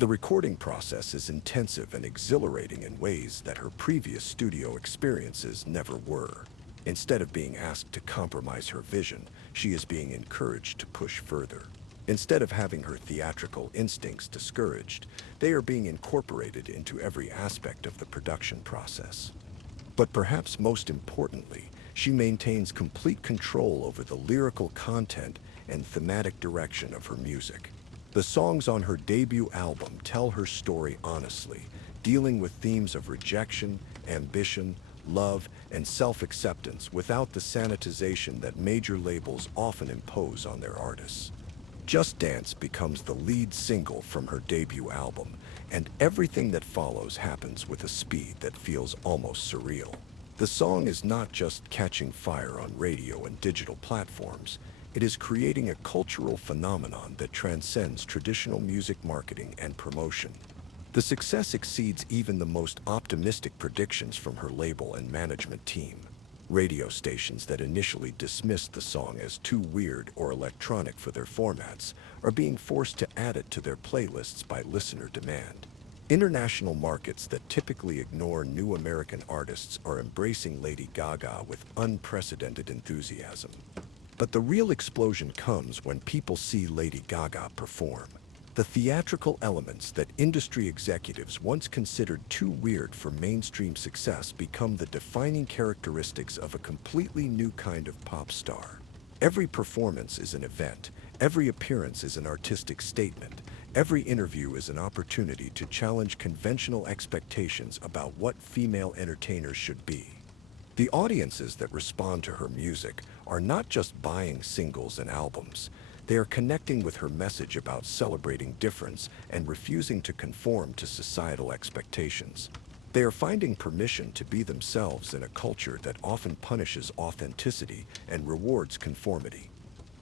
The recording process is intensive and exhilarating in ways that her previous studio experiences never were. Instead of being asked to compromise her vision, she is being encouraged to push further. Instead of having her theatrical instincts discouraged, they are being incorporated into every aspect of the production process. But perhaps most importantly, she maintains complete control over the lyrical content and thematic direction of her music. The songs on her debut album tell her story honestly, dealing with themes of rejection, ambition, love, and self-acceptance without the sanitization that major labels often impose on their artists. Just Dance becomes the lead single from her debut album, and everything that follows happens with a speed that feels almost surreal. The song is not just catching fire on radio and digital platforms, it is creating a cultural phenomenon that transcends traditional music marketing and promotion. The success exceeds even the most optimistic predictions from her label and management team. Radio stations that initially dismissed the song as too weird or electronic for their formats are being forced to add it to their playlists by listener demand. International markets that typically ignore new American artists are embracing Lady Gaga with unprecedented enthusiasm. But the real explosion comes when people see Lady Gaga perform. The theatrical elements that industry executives once considered too weird for mainstream success become the defining characteristics of a completely new kind of pop star. Every performance is an event, every appearance is an artistic statement, Every interview is an opportunity to challenge conventional expectations about what female entertainers should be. The audiences that respond to her music are not just buying singles and albums. They are connecting with her message about celebrating difference and refusing to conform to societal expectations. They are finding permission to be themselves in a culture that often punishes authenticity and rewards conformity.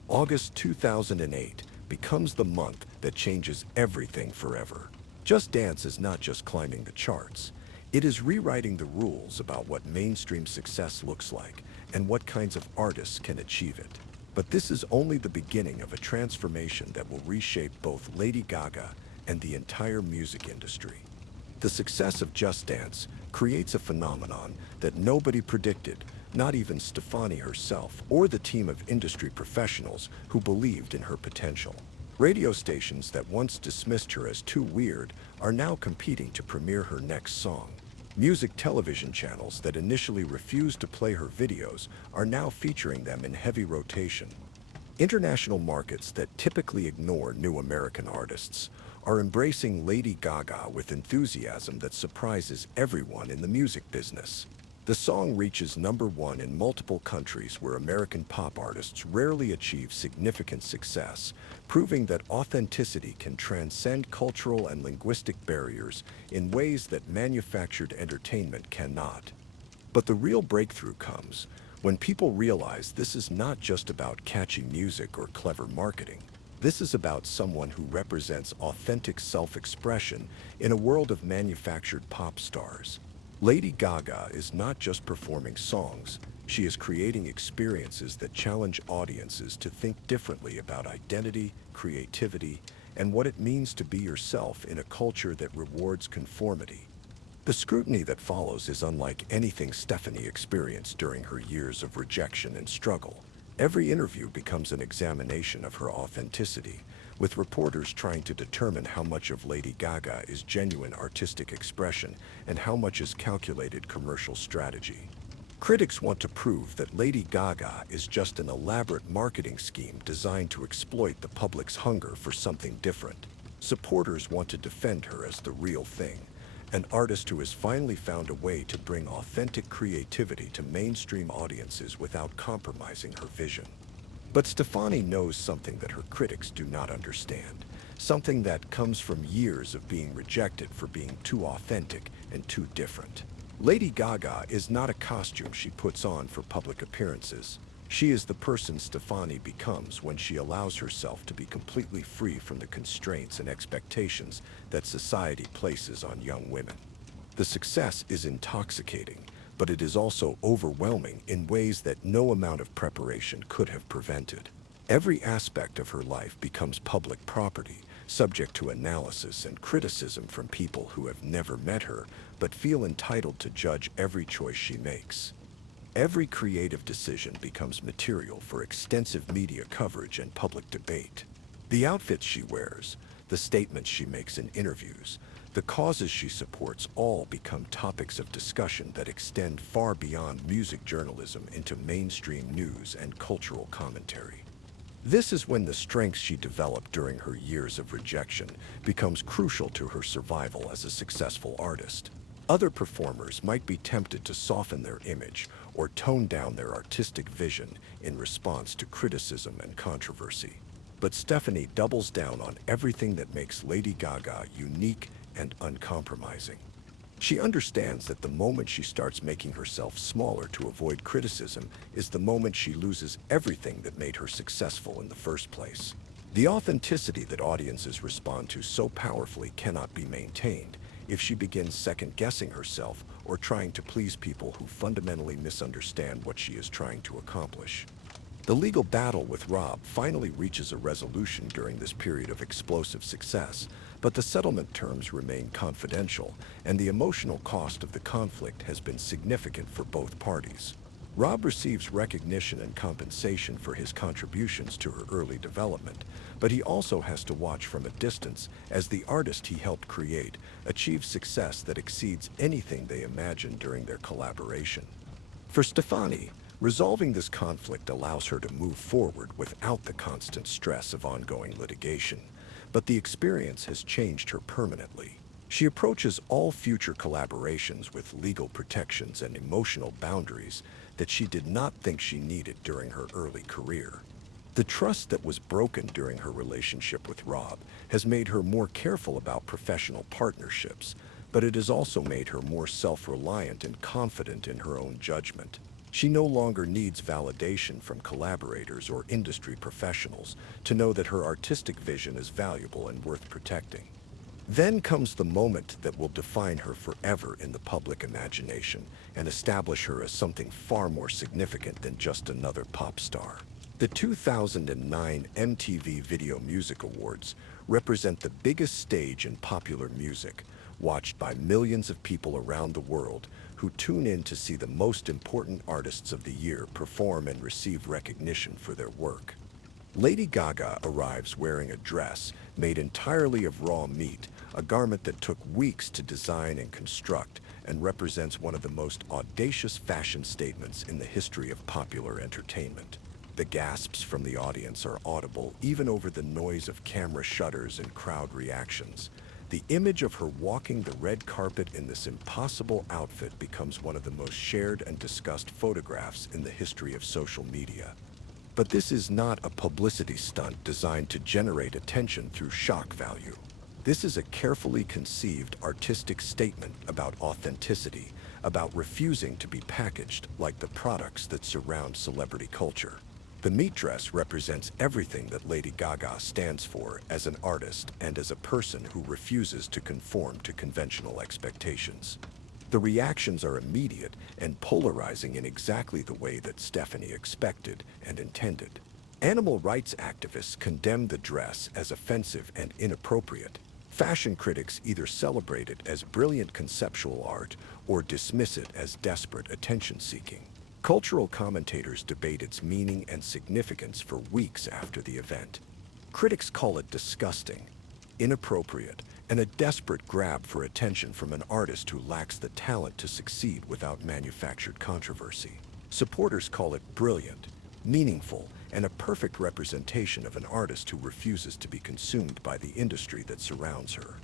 August 2008 becomes the month that changes everything forever. Just Dance is not just climbing the charts. It is rewriting the rules about what mainstream success looks like and what kinds of artists can achieve it. But this is only the beginning of a transformation that will reshape both Lady Gaga and the entire music industry. The success of Just Dance creates a phenomenon that nobody predicted, not even Stefani herself or the team of industry professionals who believed in her potential. Radio stations that once dismissed her as too weird are now competing to premiere her next song. Music television channels that initially refused to play her videos are now featuring them in heavy rotation. International markets that typically ignore new American artists are embracing Lady Gaga with enthusiasm that surprises everyone in the music business. The song reaches #1 in multiple countries where American pop artists rarely achieve significant success, proving that authenticity can transcend cultural and linguistic barriers in ways that manufactured entertainment cannot. But the real breakthrough comes when people realize this is not just about catchy music or clever marketing. This is about someone who represents authentic self-expression in a world of manufactured pop stars. Lady Gaga is not just performing songs, she is creating experiences that challenge audiences to think differently about identity, creativity, and what it means to be yourself in a culture that rewards conformity. The scrutiny that follows is unlike anything Stefani experienced during her years of rejection and struggle. Every interview becomes an examination of her authenticity, with reporters trying to determine how much of Lady Gaga is genuine artistic expression and how much is calculated commercial strategy. Critics want to prove that Lady Gaga is just an elaborate marketing scheme designed to exploit the public's hunger for something different. Supporters want to defend her as the real thing, an artist who has finally found a way to bring authentic creativity to mainstream audiences without compromising her vision. But Stefani knows something that her critics do not understand, something that comes from years of being rejected for being too authentic and too different. Lady Gaga is not a costume she puts on for public appearances. She is the person Stefani becomes when she allows herself to be completely free from the constraints and expectations that society places on young women. The success is intoxicating, but it is also overwhelming in ways that no amount of preparation could have prevented. Every aspect of her life becomes public property, subject to analysis and criticism from people who have never met her, but feel entitled to judge every choice she makes. Every creative decision becomes material for extensive media coverage and public debate. The outfits she wears, the statements she makes in interviews, the causes she supports all become topics of discussion that extend far beyond music journalism into mainstream news and cultural commentary. This is when the strength she developed during her years of rejection becomes crucial to her survival as a successful artist. Other performers might be tempted to soften their image or tone down their artistic vision in response to criticism and controversy. But Stefani doubles down on everything that makes Lady Gaga unique and uncompromising. She understands that the moment she starts making herself smaller to avoid criticism is the moment she loses everything that made her successful in the first place. The authenticity that audiences respond to so powerfully cannot be maintained if she begins second-guessing herself or trying to please people who fundamentally misunderstand what she is trying to accomplish. The legal battle with Rob finally reaches a resolution during this period of explosive success, but the settlement terms remain confidential, and the emotional cost of the conflict has been significant for both parties. Rob receives recognition and compensation for his contributions to her early development, but he also has to watch from a distance as the artist he helped create achieves success that exceeds anything they imagined during their collaboration. For Stefani, resolving this conflict allows her to move forward without the constant stress of ongoing litigation. but the experience has changed her permanently. She approaches all future collaborations with legal protections and emotional boundaries that she did not think she needed during her early career. The trust that was broken during her relationship with Rob has made her more careful about professional partnerships, but it has also made her more self-reliant and confident in her own judgment. She no longer needs validation from collaborators or industry professionals to know that her artistic vision is valuable and worth protecting. Then comes the moment that will define her forever in the public imagination and establish her as something far more significant than just another pop star. The 2009 MTV Video Music Awards represent the biggest stage in popular music, watched by millions of people around the world who tune in to see the most important artists of the year perform and receive recognition for their work. Lady Gaga arrives wearing a dress made entirely of raw meat, a garment that took weeks to design and construct and represents one of the most audacious fashion statements in the history of popular entertainment. The gasps from the audience are audible even over the noise of camera shutters and crowd reactions. The image of her walking the red carpet in this impossible outfit becomes one of the most shared and discussed photographs in the history of social media. But this is not a publicity stunt designed to generate attention through shock value. This is a carefully conceived artistic statement about authenticity, about refusing to be packaged like the products that surround celebrity culture. The meat dress represents everything that Lady Gaga stands for as an artist and as a person who refuses to conform to conventional expectations. The reactions are immediate and polarizing in exactly the way that Stephanie expected and intended. Animal rights activists condemn the dress as offensive and inappropriate. Fashion critics either celebrate it as brilliant conceptual art or dismiss it as desperate attention-seeking. Cultural commentators debate its meaning and significance for weeks after the event. Critics call it disgusting, inappropriate, and a desperate grab for attention from an artist who lacks the talent to succeed without manufactured controversy. Supporters call it brilliant, meaningful, and a perfect representation of an artist who refuses to be consumed by the industry that surrounds her.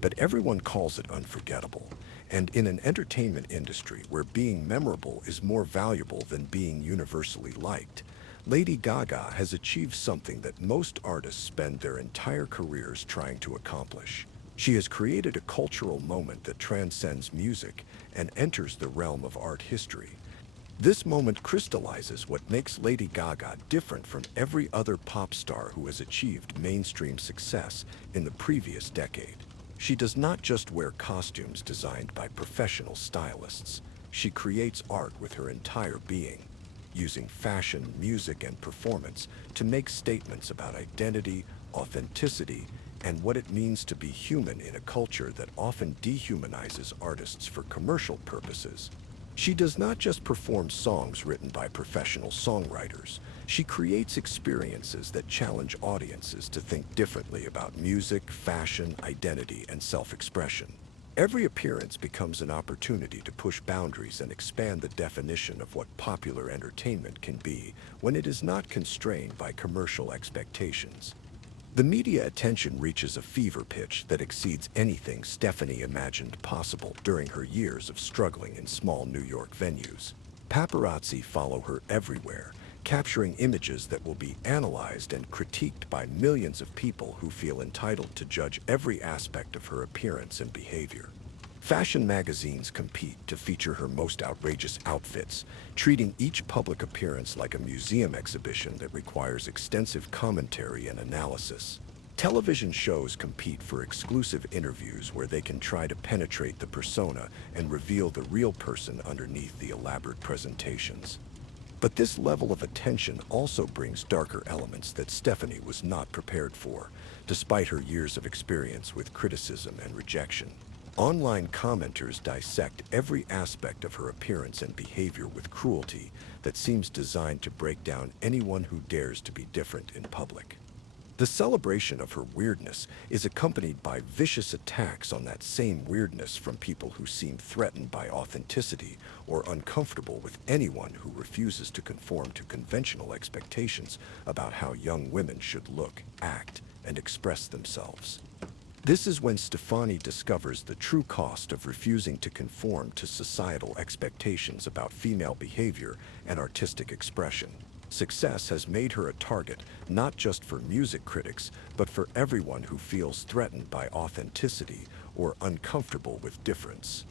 But everyone calls it unforgettable, and in an entertainment industry where being memorable is more valuable than being universally liked, Lady Gaga has achieved something that most artists spend their entire careers trying to accomplish. She has created a cultural moment that transcends music and enters the realm of art history. This moment crystallizes what makes Lady Gaga different from every other pop star who has achieved mainstream success in the previous decade. She does not just wear costumes designed by professional stylists. She creates art with her entire being, using fashion, music, and performance to make statements about identity, authenticity, and what it means to be human in a culture that often dehumanizes artists for commercial purposes. She does not just perform songs written by professional songwriters. She creates experiences that challenge audiences to think differently about music, fashion, identity, and self-expression. Every appearance becomes an opportunity to push boundaries and expand the definition of what popular entertainment can be when it is not constrained by commercial expectations. The media attention reaches a fever pitch that exceeds anything Stephanie imagined possible during her years of struggling in small New York venues. Paparazzi follow her everywhere, capturing images that will be analyzed and critiqued by millions of people who feel entitled to judge every aspect of her appearance and behavior. Fashion magazines compete to feature her most outrageous outfits, treating each public appearance like a museum exhibition that requires extensive commentary and analysis. Television shows compete for exclusive interviews where they can try to penetrate the persona and reveal the real person underneath the elaborate presentations. But this level of attention also brings darker elements that Stephanie was not prepared for, despite her years of experience with criticism and rejection. Online commenters dissect every aspect of her appearance and behavior with cruelty that seems designed to break down anyone who dares to be different in public. The The celebration of her weirdness is accompanied by vicious attacks on that same weirdness from people who seem threatened by authenticity or uncomfortable with anyone who refuses to conform to conventional expectations about how young women should look, act, and express themselves. This is when Stefani discovers the true cost of refusing to conform to societal expectations about female behavior and artistic expression. Success has made her a target not just for music critics, but for everyone who feels threatened by authenticity or uncomfortable with difference.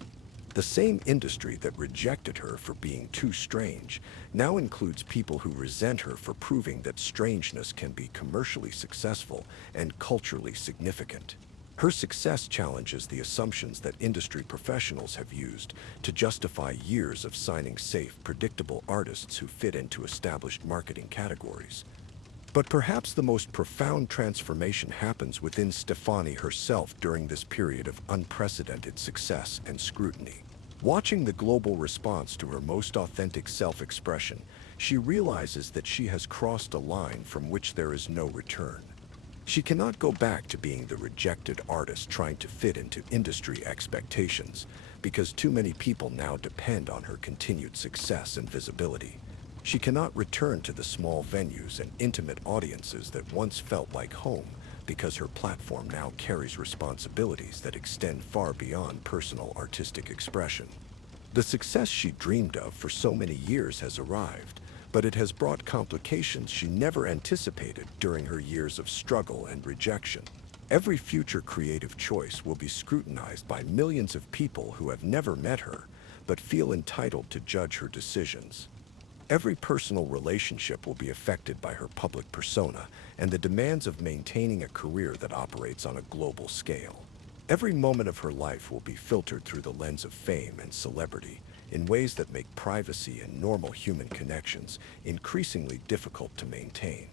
The same industry that rejected her for being too strange now includes people who resent her for proving that strangeness can be commercially successful and culturally significant. Her success challenges the assumptions that industry professionals have used to justify years of signing safe, predictable artists who fit into established marketing categories. But perhaps the most profound transformation happens within Stefani herself during this period of unprecedented success and scrutiny. Watching the global response to her most authentic self-expression, she realizes that she has crossed a line from which there is no return. She cannot go back to being the rejected artist trying to fit into industry expectations, because too many people now depend on her continued success and visibility. She cannot return to the small venues and intimate audiences that once felt like home, because her platform now carries responsibilities that extend far beyond personal artistic expression. The success she dreamed of for so many years has arrived, but it has brought complications she never anticipated during her years of struggle and rejection. Every future creative choice will be scrutinized by millions of people who have never met her, but feel entitled to judge her decisions. Every personal relationship will be affected by her public persona and the demands of maintaining a career that operates on a global scale. Every moment of her life will be filtered through the lens of fame and celebrity, in ways that make privacy and normal human connections increasingly difficult to maintain.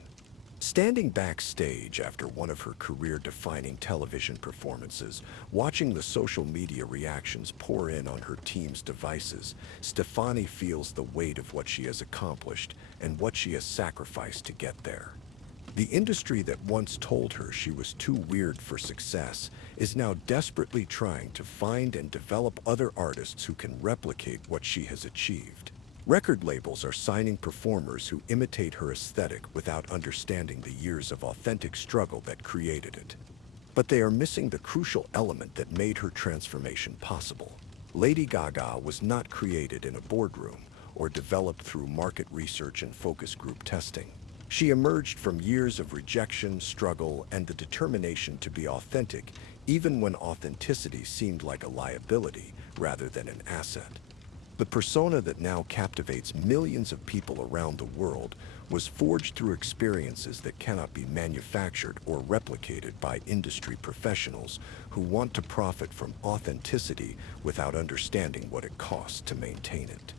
Standing backstage after one of her career-defining television performances, watching the social media reactions pour in on her team's devices, Stefani feels the weight of what she has accomplished and what she has sacrificed to get there. The industry that once told her she was too weird for success is now desperately trying to find and develop other artists who can replicate what she has achieved. Record labels are signing performers who imitate her aesthetic without understanding the years of authentic struggle that created it. But they are missing the crucial element that made her transformation possible. Lady Gaga was not created in a boardroom or developed through market research and focus group testing. She emerged from years of rejection, struggle, and the determination to be authentic, even when authenticity seemed like a liability rather than an asset. The persona that now captivates millions of people around the world was forged through experiences that cannot be manufactured or replicated by industry professionals who want to profit from authenticity without understanding what it costs to maintain it.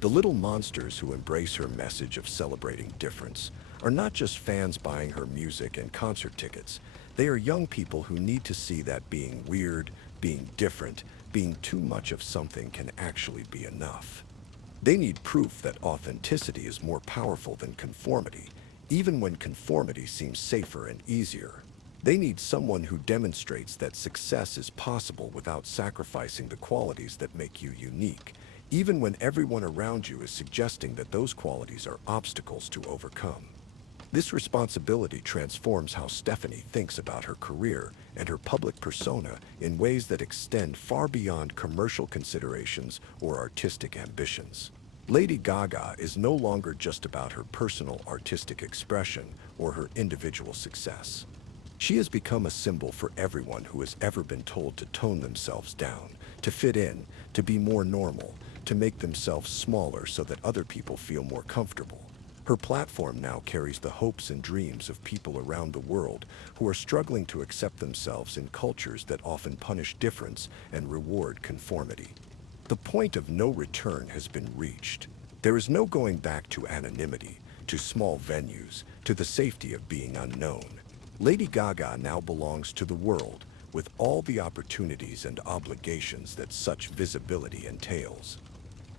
The little monsters who embrace her message of celebrating difference are not just fans buying her music and concert tickets. They are young people who need to see that being weird, being different, being too much of something can actually be enough. They need proof that authenticity is more powerful than conformity, even when conformity seems safer and easier. They need someone who demonstrates that success is possible without sacrificing the qualities that make you unique, even when everyone around you is suggesting that those qualities are obstacles to overcome. This responsibility transforms how Stephanie thinks about her career and her public persona in ways that extend far beyond commercial considerations or artistic ambitions. Lady Gaga is no longer just about her personal artistic expression or her individual success. She has become a symbol for everyone who has ever been told to tone themselves down, to fit in, to be more normal, to make themselves smaller so that other people feel more comfortable. Her platform now carries the hopes and dreams of people around the world who are struggling to accept themselves in cultures that often punish difference and reward conformity. The point of no return has been reached. There is no going back to anonymity, to small venues, to the safety of being unknown. Lady Gaga now belongs to the world, with all the opportunities and obligations that such visibility entails.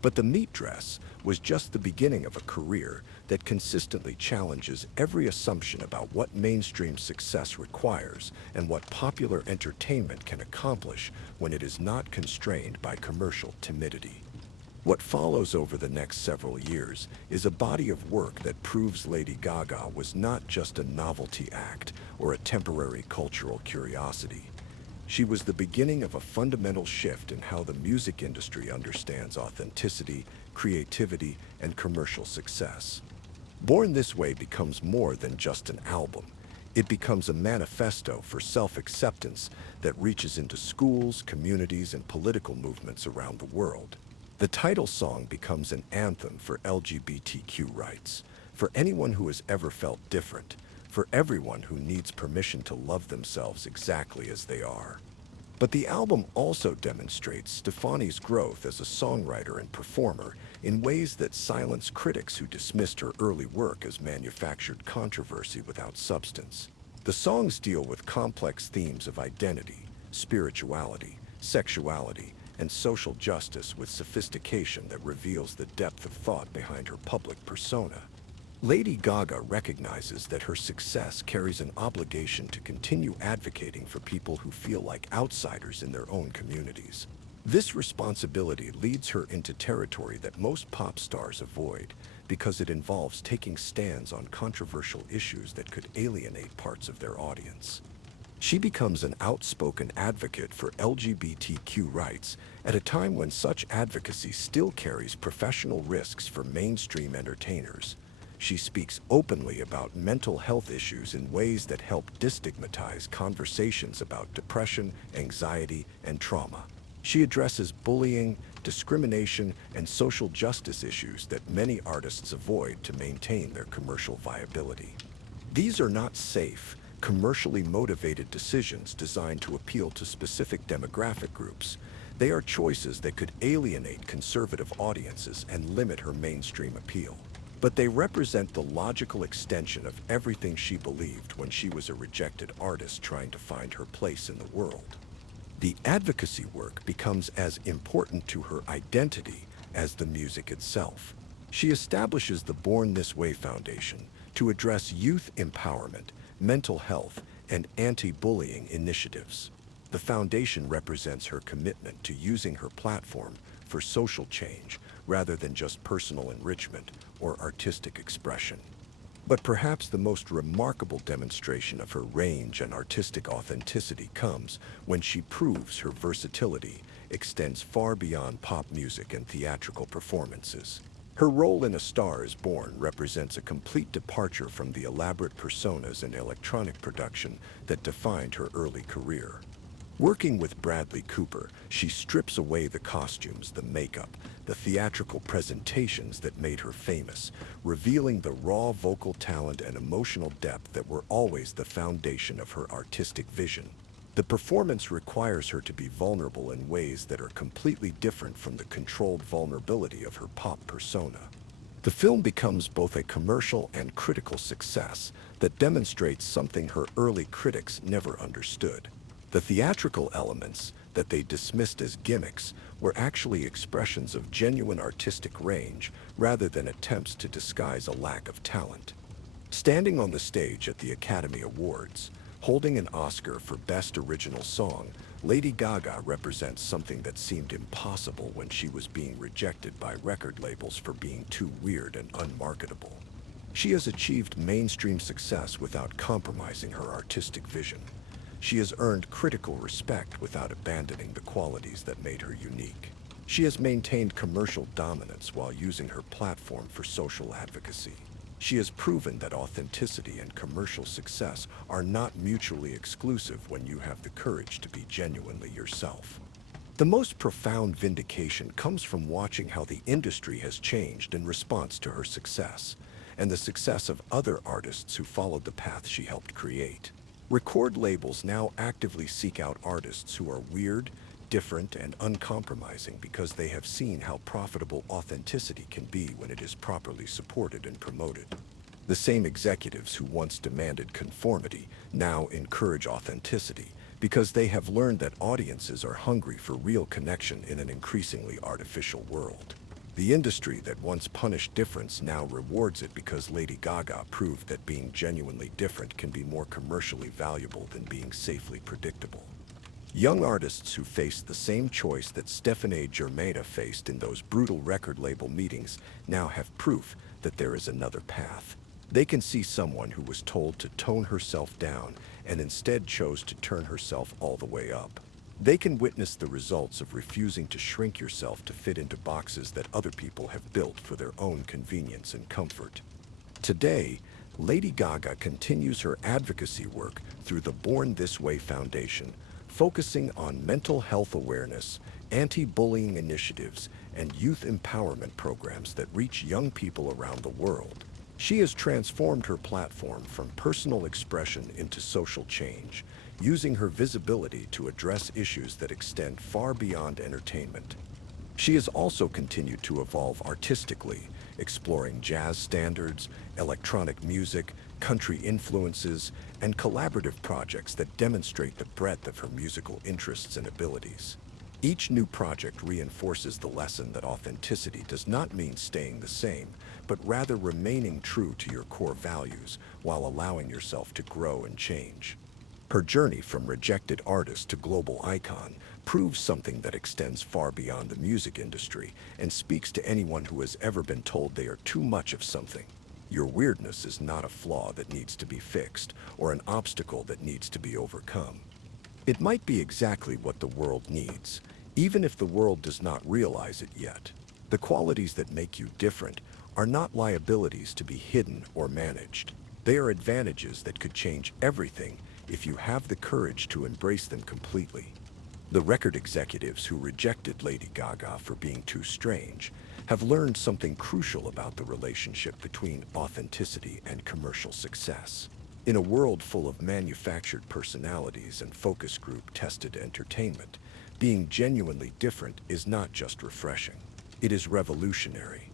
But the meat dress was just the beginning of a career that consistently challenges every assumption about what mainstream success requires and what popular entertainment can accomplish when it is not constrained by commercial timidity. What follows over the next several years is a body of work that proves Lady Gaga was not just a novelty act or a temporary cultural curiosity. She was the beginning of a fundamental shift in how the music industry understands authenticity, creativity, and commercial success. Born This Way becomes more than just an album. It becomes a manifesto for self-acceptance that reaches into schools, communities, and political movements around the world. The title song becomes an anthem for LGBTQ rights, for anyone who has ever felt different, for everyone who needs permission to love themselves exactly as they are. But the album also demonstrates Stefani's growth as a songwriter and performer in ways that silence critics who dismissed her early work as manufactured controversy without substance. The songs deal with complex themes of identity, spirituality, sexuality, and social justice with sophistication that reveals the depth of thought behind her public persona. Lady Gaga recognizes that her success carries an obligation to continue advocating for people who feel like outsiders in their own communities. This responsibility leads her into territory that most pop stars avoid because it involves taking stands on controversial issues that could alienate parts of their audience. She becomes an outspoken advocate for LGBTQ rights at a time when such advocacy still carries professional risks for mainstream entertainers. She speaks openly about mental health issues in ways that help destigmatize conversations about depression, anxiety, and trauma. She addresses bullying, discrimination, and social justice issues that many artists avoid to maintain their commercial viability. These are not safe, commercially motivated decisions designed to appeal to specific demographic groups. They are choices that could alienate conservative audiences and limit her mainstream appeal. But they represent the logical extension of everything she believed when she was a rejected artist trying to find her place in the world. The advocacy work becomes as important to her identity as the music itself. She establishes the Born This Way Foundation to address youth empowerment, mental health, and anti-bullying initiatives. The foundation represents her commitment to using her platform for social change rather than just personal enrichment or artistic expression. But perhaps the most remarkable demonstration of her range and artistic authenticity comes when she proves her versatility extends far beyond pop music and theatrical performances. Her role in A Star Is Born represents a complete departure from the elaborate personas and electronic production that defined her early career. Working with Bradley Cooper, she strips away the costumes, the makeup, the theatrical presentations that made her famous, revealing the raw vocal talent and emotional depth that were always the foundation of her artistic vision. The performance requires her to be vulnerable in ways that are completely different from the controlled vulnerability of her pop persona. The film becomes both a commercial and critical success that demonstrates something her early critics never understood. The theatrical elements that they dismissed as gimmicks were actually expressions of genuine artistic range rather than attempts to disguise a lack of talent. Standing on the stage at the Academy Awards, holding an Oscar for Best Original Song, Lady Gaga represents something that seemed impossible when she was being rejected by record labels for being too weird and unmarketable. She has achieved mainstream success without compromising her artistic vision. She has earned critical respect without abandoning the qualities that made her unique. She has maintained commercial dominance while using her platform for social advocacy. She has proven that authenticity and commercial success are not mutually exclusive when you have the courage to be genuinely yourself. The most profound vindication comes from watching how the industry has changed in response to her success, and the success of other artists who followed the path she helped create. Record labels now actively seek out artists who are weird, different, and uncompromising because they have seen how profitable authenticity can be when it is properly supported and promoted. The same executives who once demanded conformity now encourage authenticity because they have learned that audiences are hungry for real connection in an increasingly artificial world. The industry that once punished difference now rewards it because Lady Gaga proved that being genuinely different can be more commercially valuable than being safely predictable. Young artists who faced the same choice that Stephanie Germain faced in those brutal record label meetings now have proof that there is another path. They can see someone who was told to tone herself down and instead chose to turn herself all the way up. They can witness the results of refusing to shrink yourself to fit into boxes that other people have built for their own convenience and comfort. Today, Lady Gaga continues her advocacy work through the Born This Way Foundation, focusing on mental health awareness, anti-bullying initiatives, and youth empowerment programs that reach young people around the world. She has transformed her platform from personal expression into social change, using her visibility to address issues that extend far beyond entertainment. She has also continued to evolve artistically, exploring jazz standards, electronic music, country influences, and collaborative projects that demonstrate the breadth of her musical interests and abilities. Each new project reinforces the lesson that authenticity does not mean staying the same, but rather remaining true to your core values while allowing yourself to grow and change. Her journey from rejected artist to global icon proves something that extends far beyond the music industry and speaks to anyone who has ever been told they are too much of something. Your weirdness is not a flaw that needs to be fixed or an obstacle that needs to be overcome. It might be exactly what the world needs, even if the world does not realize it yet. The qualities that make you different are not liabilities to be hidden or managed. They are advantages that could change everything if you have the courage to embrace them completely. The record executives who rejected Lady Gaga for being too strange have learned something crucial about the relationship between authenticity and commercial success. In a world full of manufactured personalities and focus group-tested entertainment, being genuinely different is not just refreshing. It is revolutionary.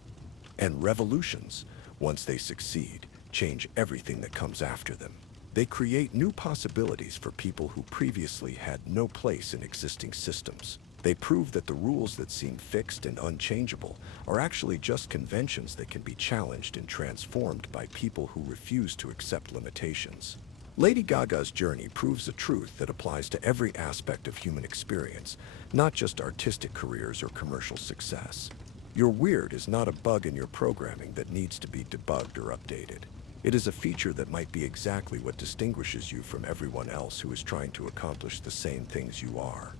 And revolutions, once they succeed, change everything that comes after them. They create new possibilities for people who previously had no place in existing systems. They prove that the rules that seem fixed and unchangeable are actually just conventions that can be challenged and transformed by people who refuse to accept limitations. Lady Gaga's journey proves a truth that applies to every aspect of human experience, not just artistic careers or commercial success. Your weird is not a bug in your programming that needs to be debugged or updated. It is a feature that might be exactly what distinguishes you from everyone else who is trying to accomplish the same things you are.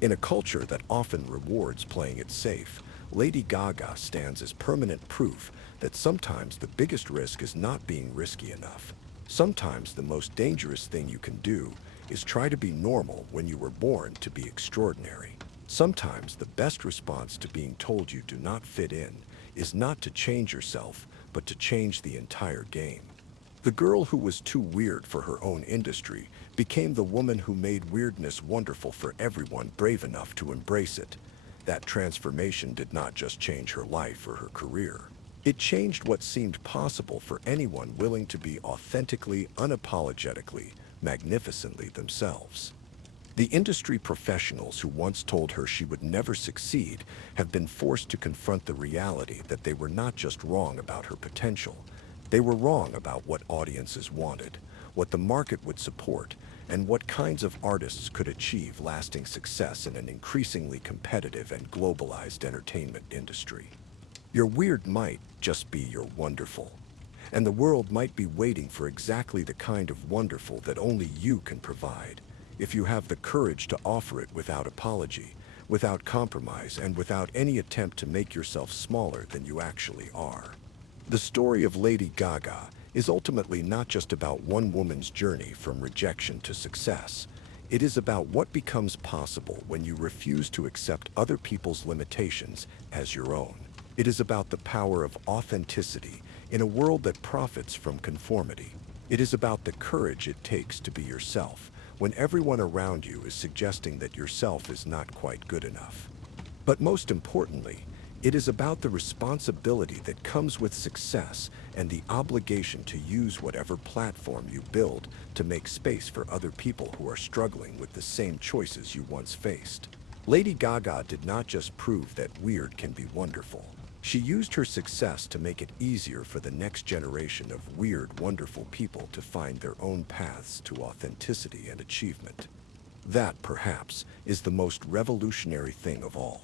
In a culture that often rewards playing it safe, Lady Gaga stands as permanent proof that sometimes the biggest risk is not being risky enough. Sometimes the most dangerous thing you can do is try to be normal when you were born to be extraordinary. Sometimes the best response to being told you do not fit in is not to change yourself, but to change the entire game. The girl who was too weird for her own industry became the woman who made weirdness wonderful for everyone brave enough to embrace it. That transformation did not just change her life or her career. It changed what seemed possible for anyone willing to be authentically, unapologetically, magnificently themselves. The industry professionals who once told her she would never succeed have been forced to confront the reality that they were not just wrong about her potential. They were wrong about what audiences wanted, what the market would support, and what kinds of artists could achieve lasting success in an increasingly competitive and globalized entertainment industry. Your weird might just be your wonderful, and the world might be waiting for exactly the kind of wonderful that only you can provide, if you have the courage to offer it without apology, without compromise, and without any attempt to make yourself smaller than you actually are. The story of Lady Gaga is ultimately not just about one woman's journey from rejection to success. It is about what becomes possible when you refuse to accept other people's limitations as your own. It is about the power of authenticity in a world that profits from conformity. It is about the courage it takes to be yourself when everyone around you is suggesting that yourself is not quite good enough. But most importantly, it is about the responsibility that comes with success and the obligation to use whatever platform you build to make space for other people who are struggling with the same choices you once faced. Lady Gaga did not just prove that weird can be wonderful. She used her success to make it easier for the next generation of weird, wonderful people to find their own paths to authenticity and achievement. That, perhaps, is the most revolutionary thing of all.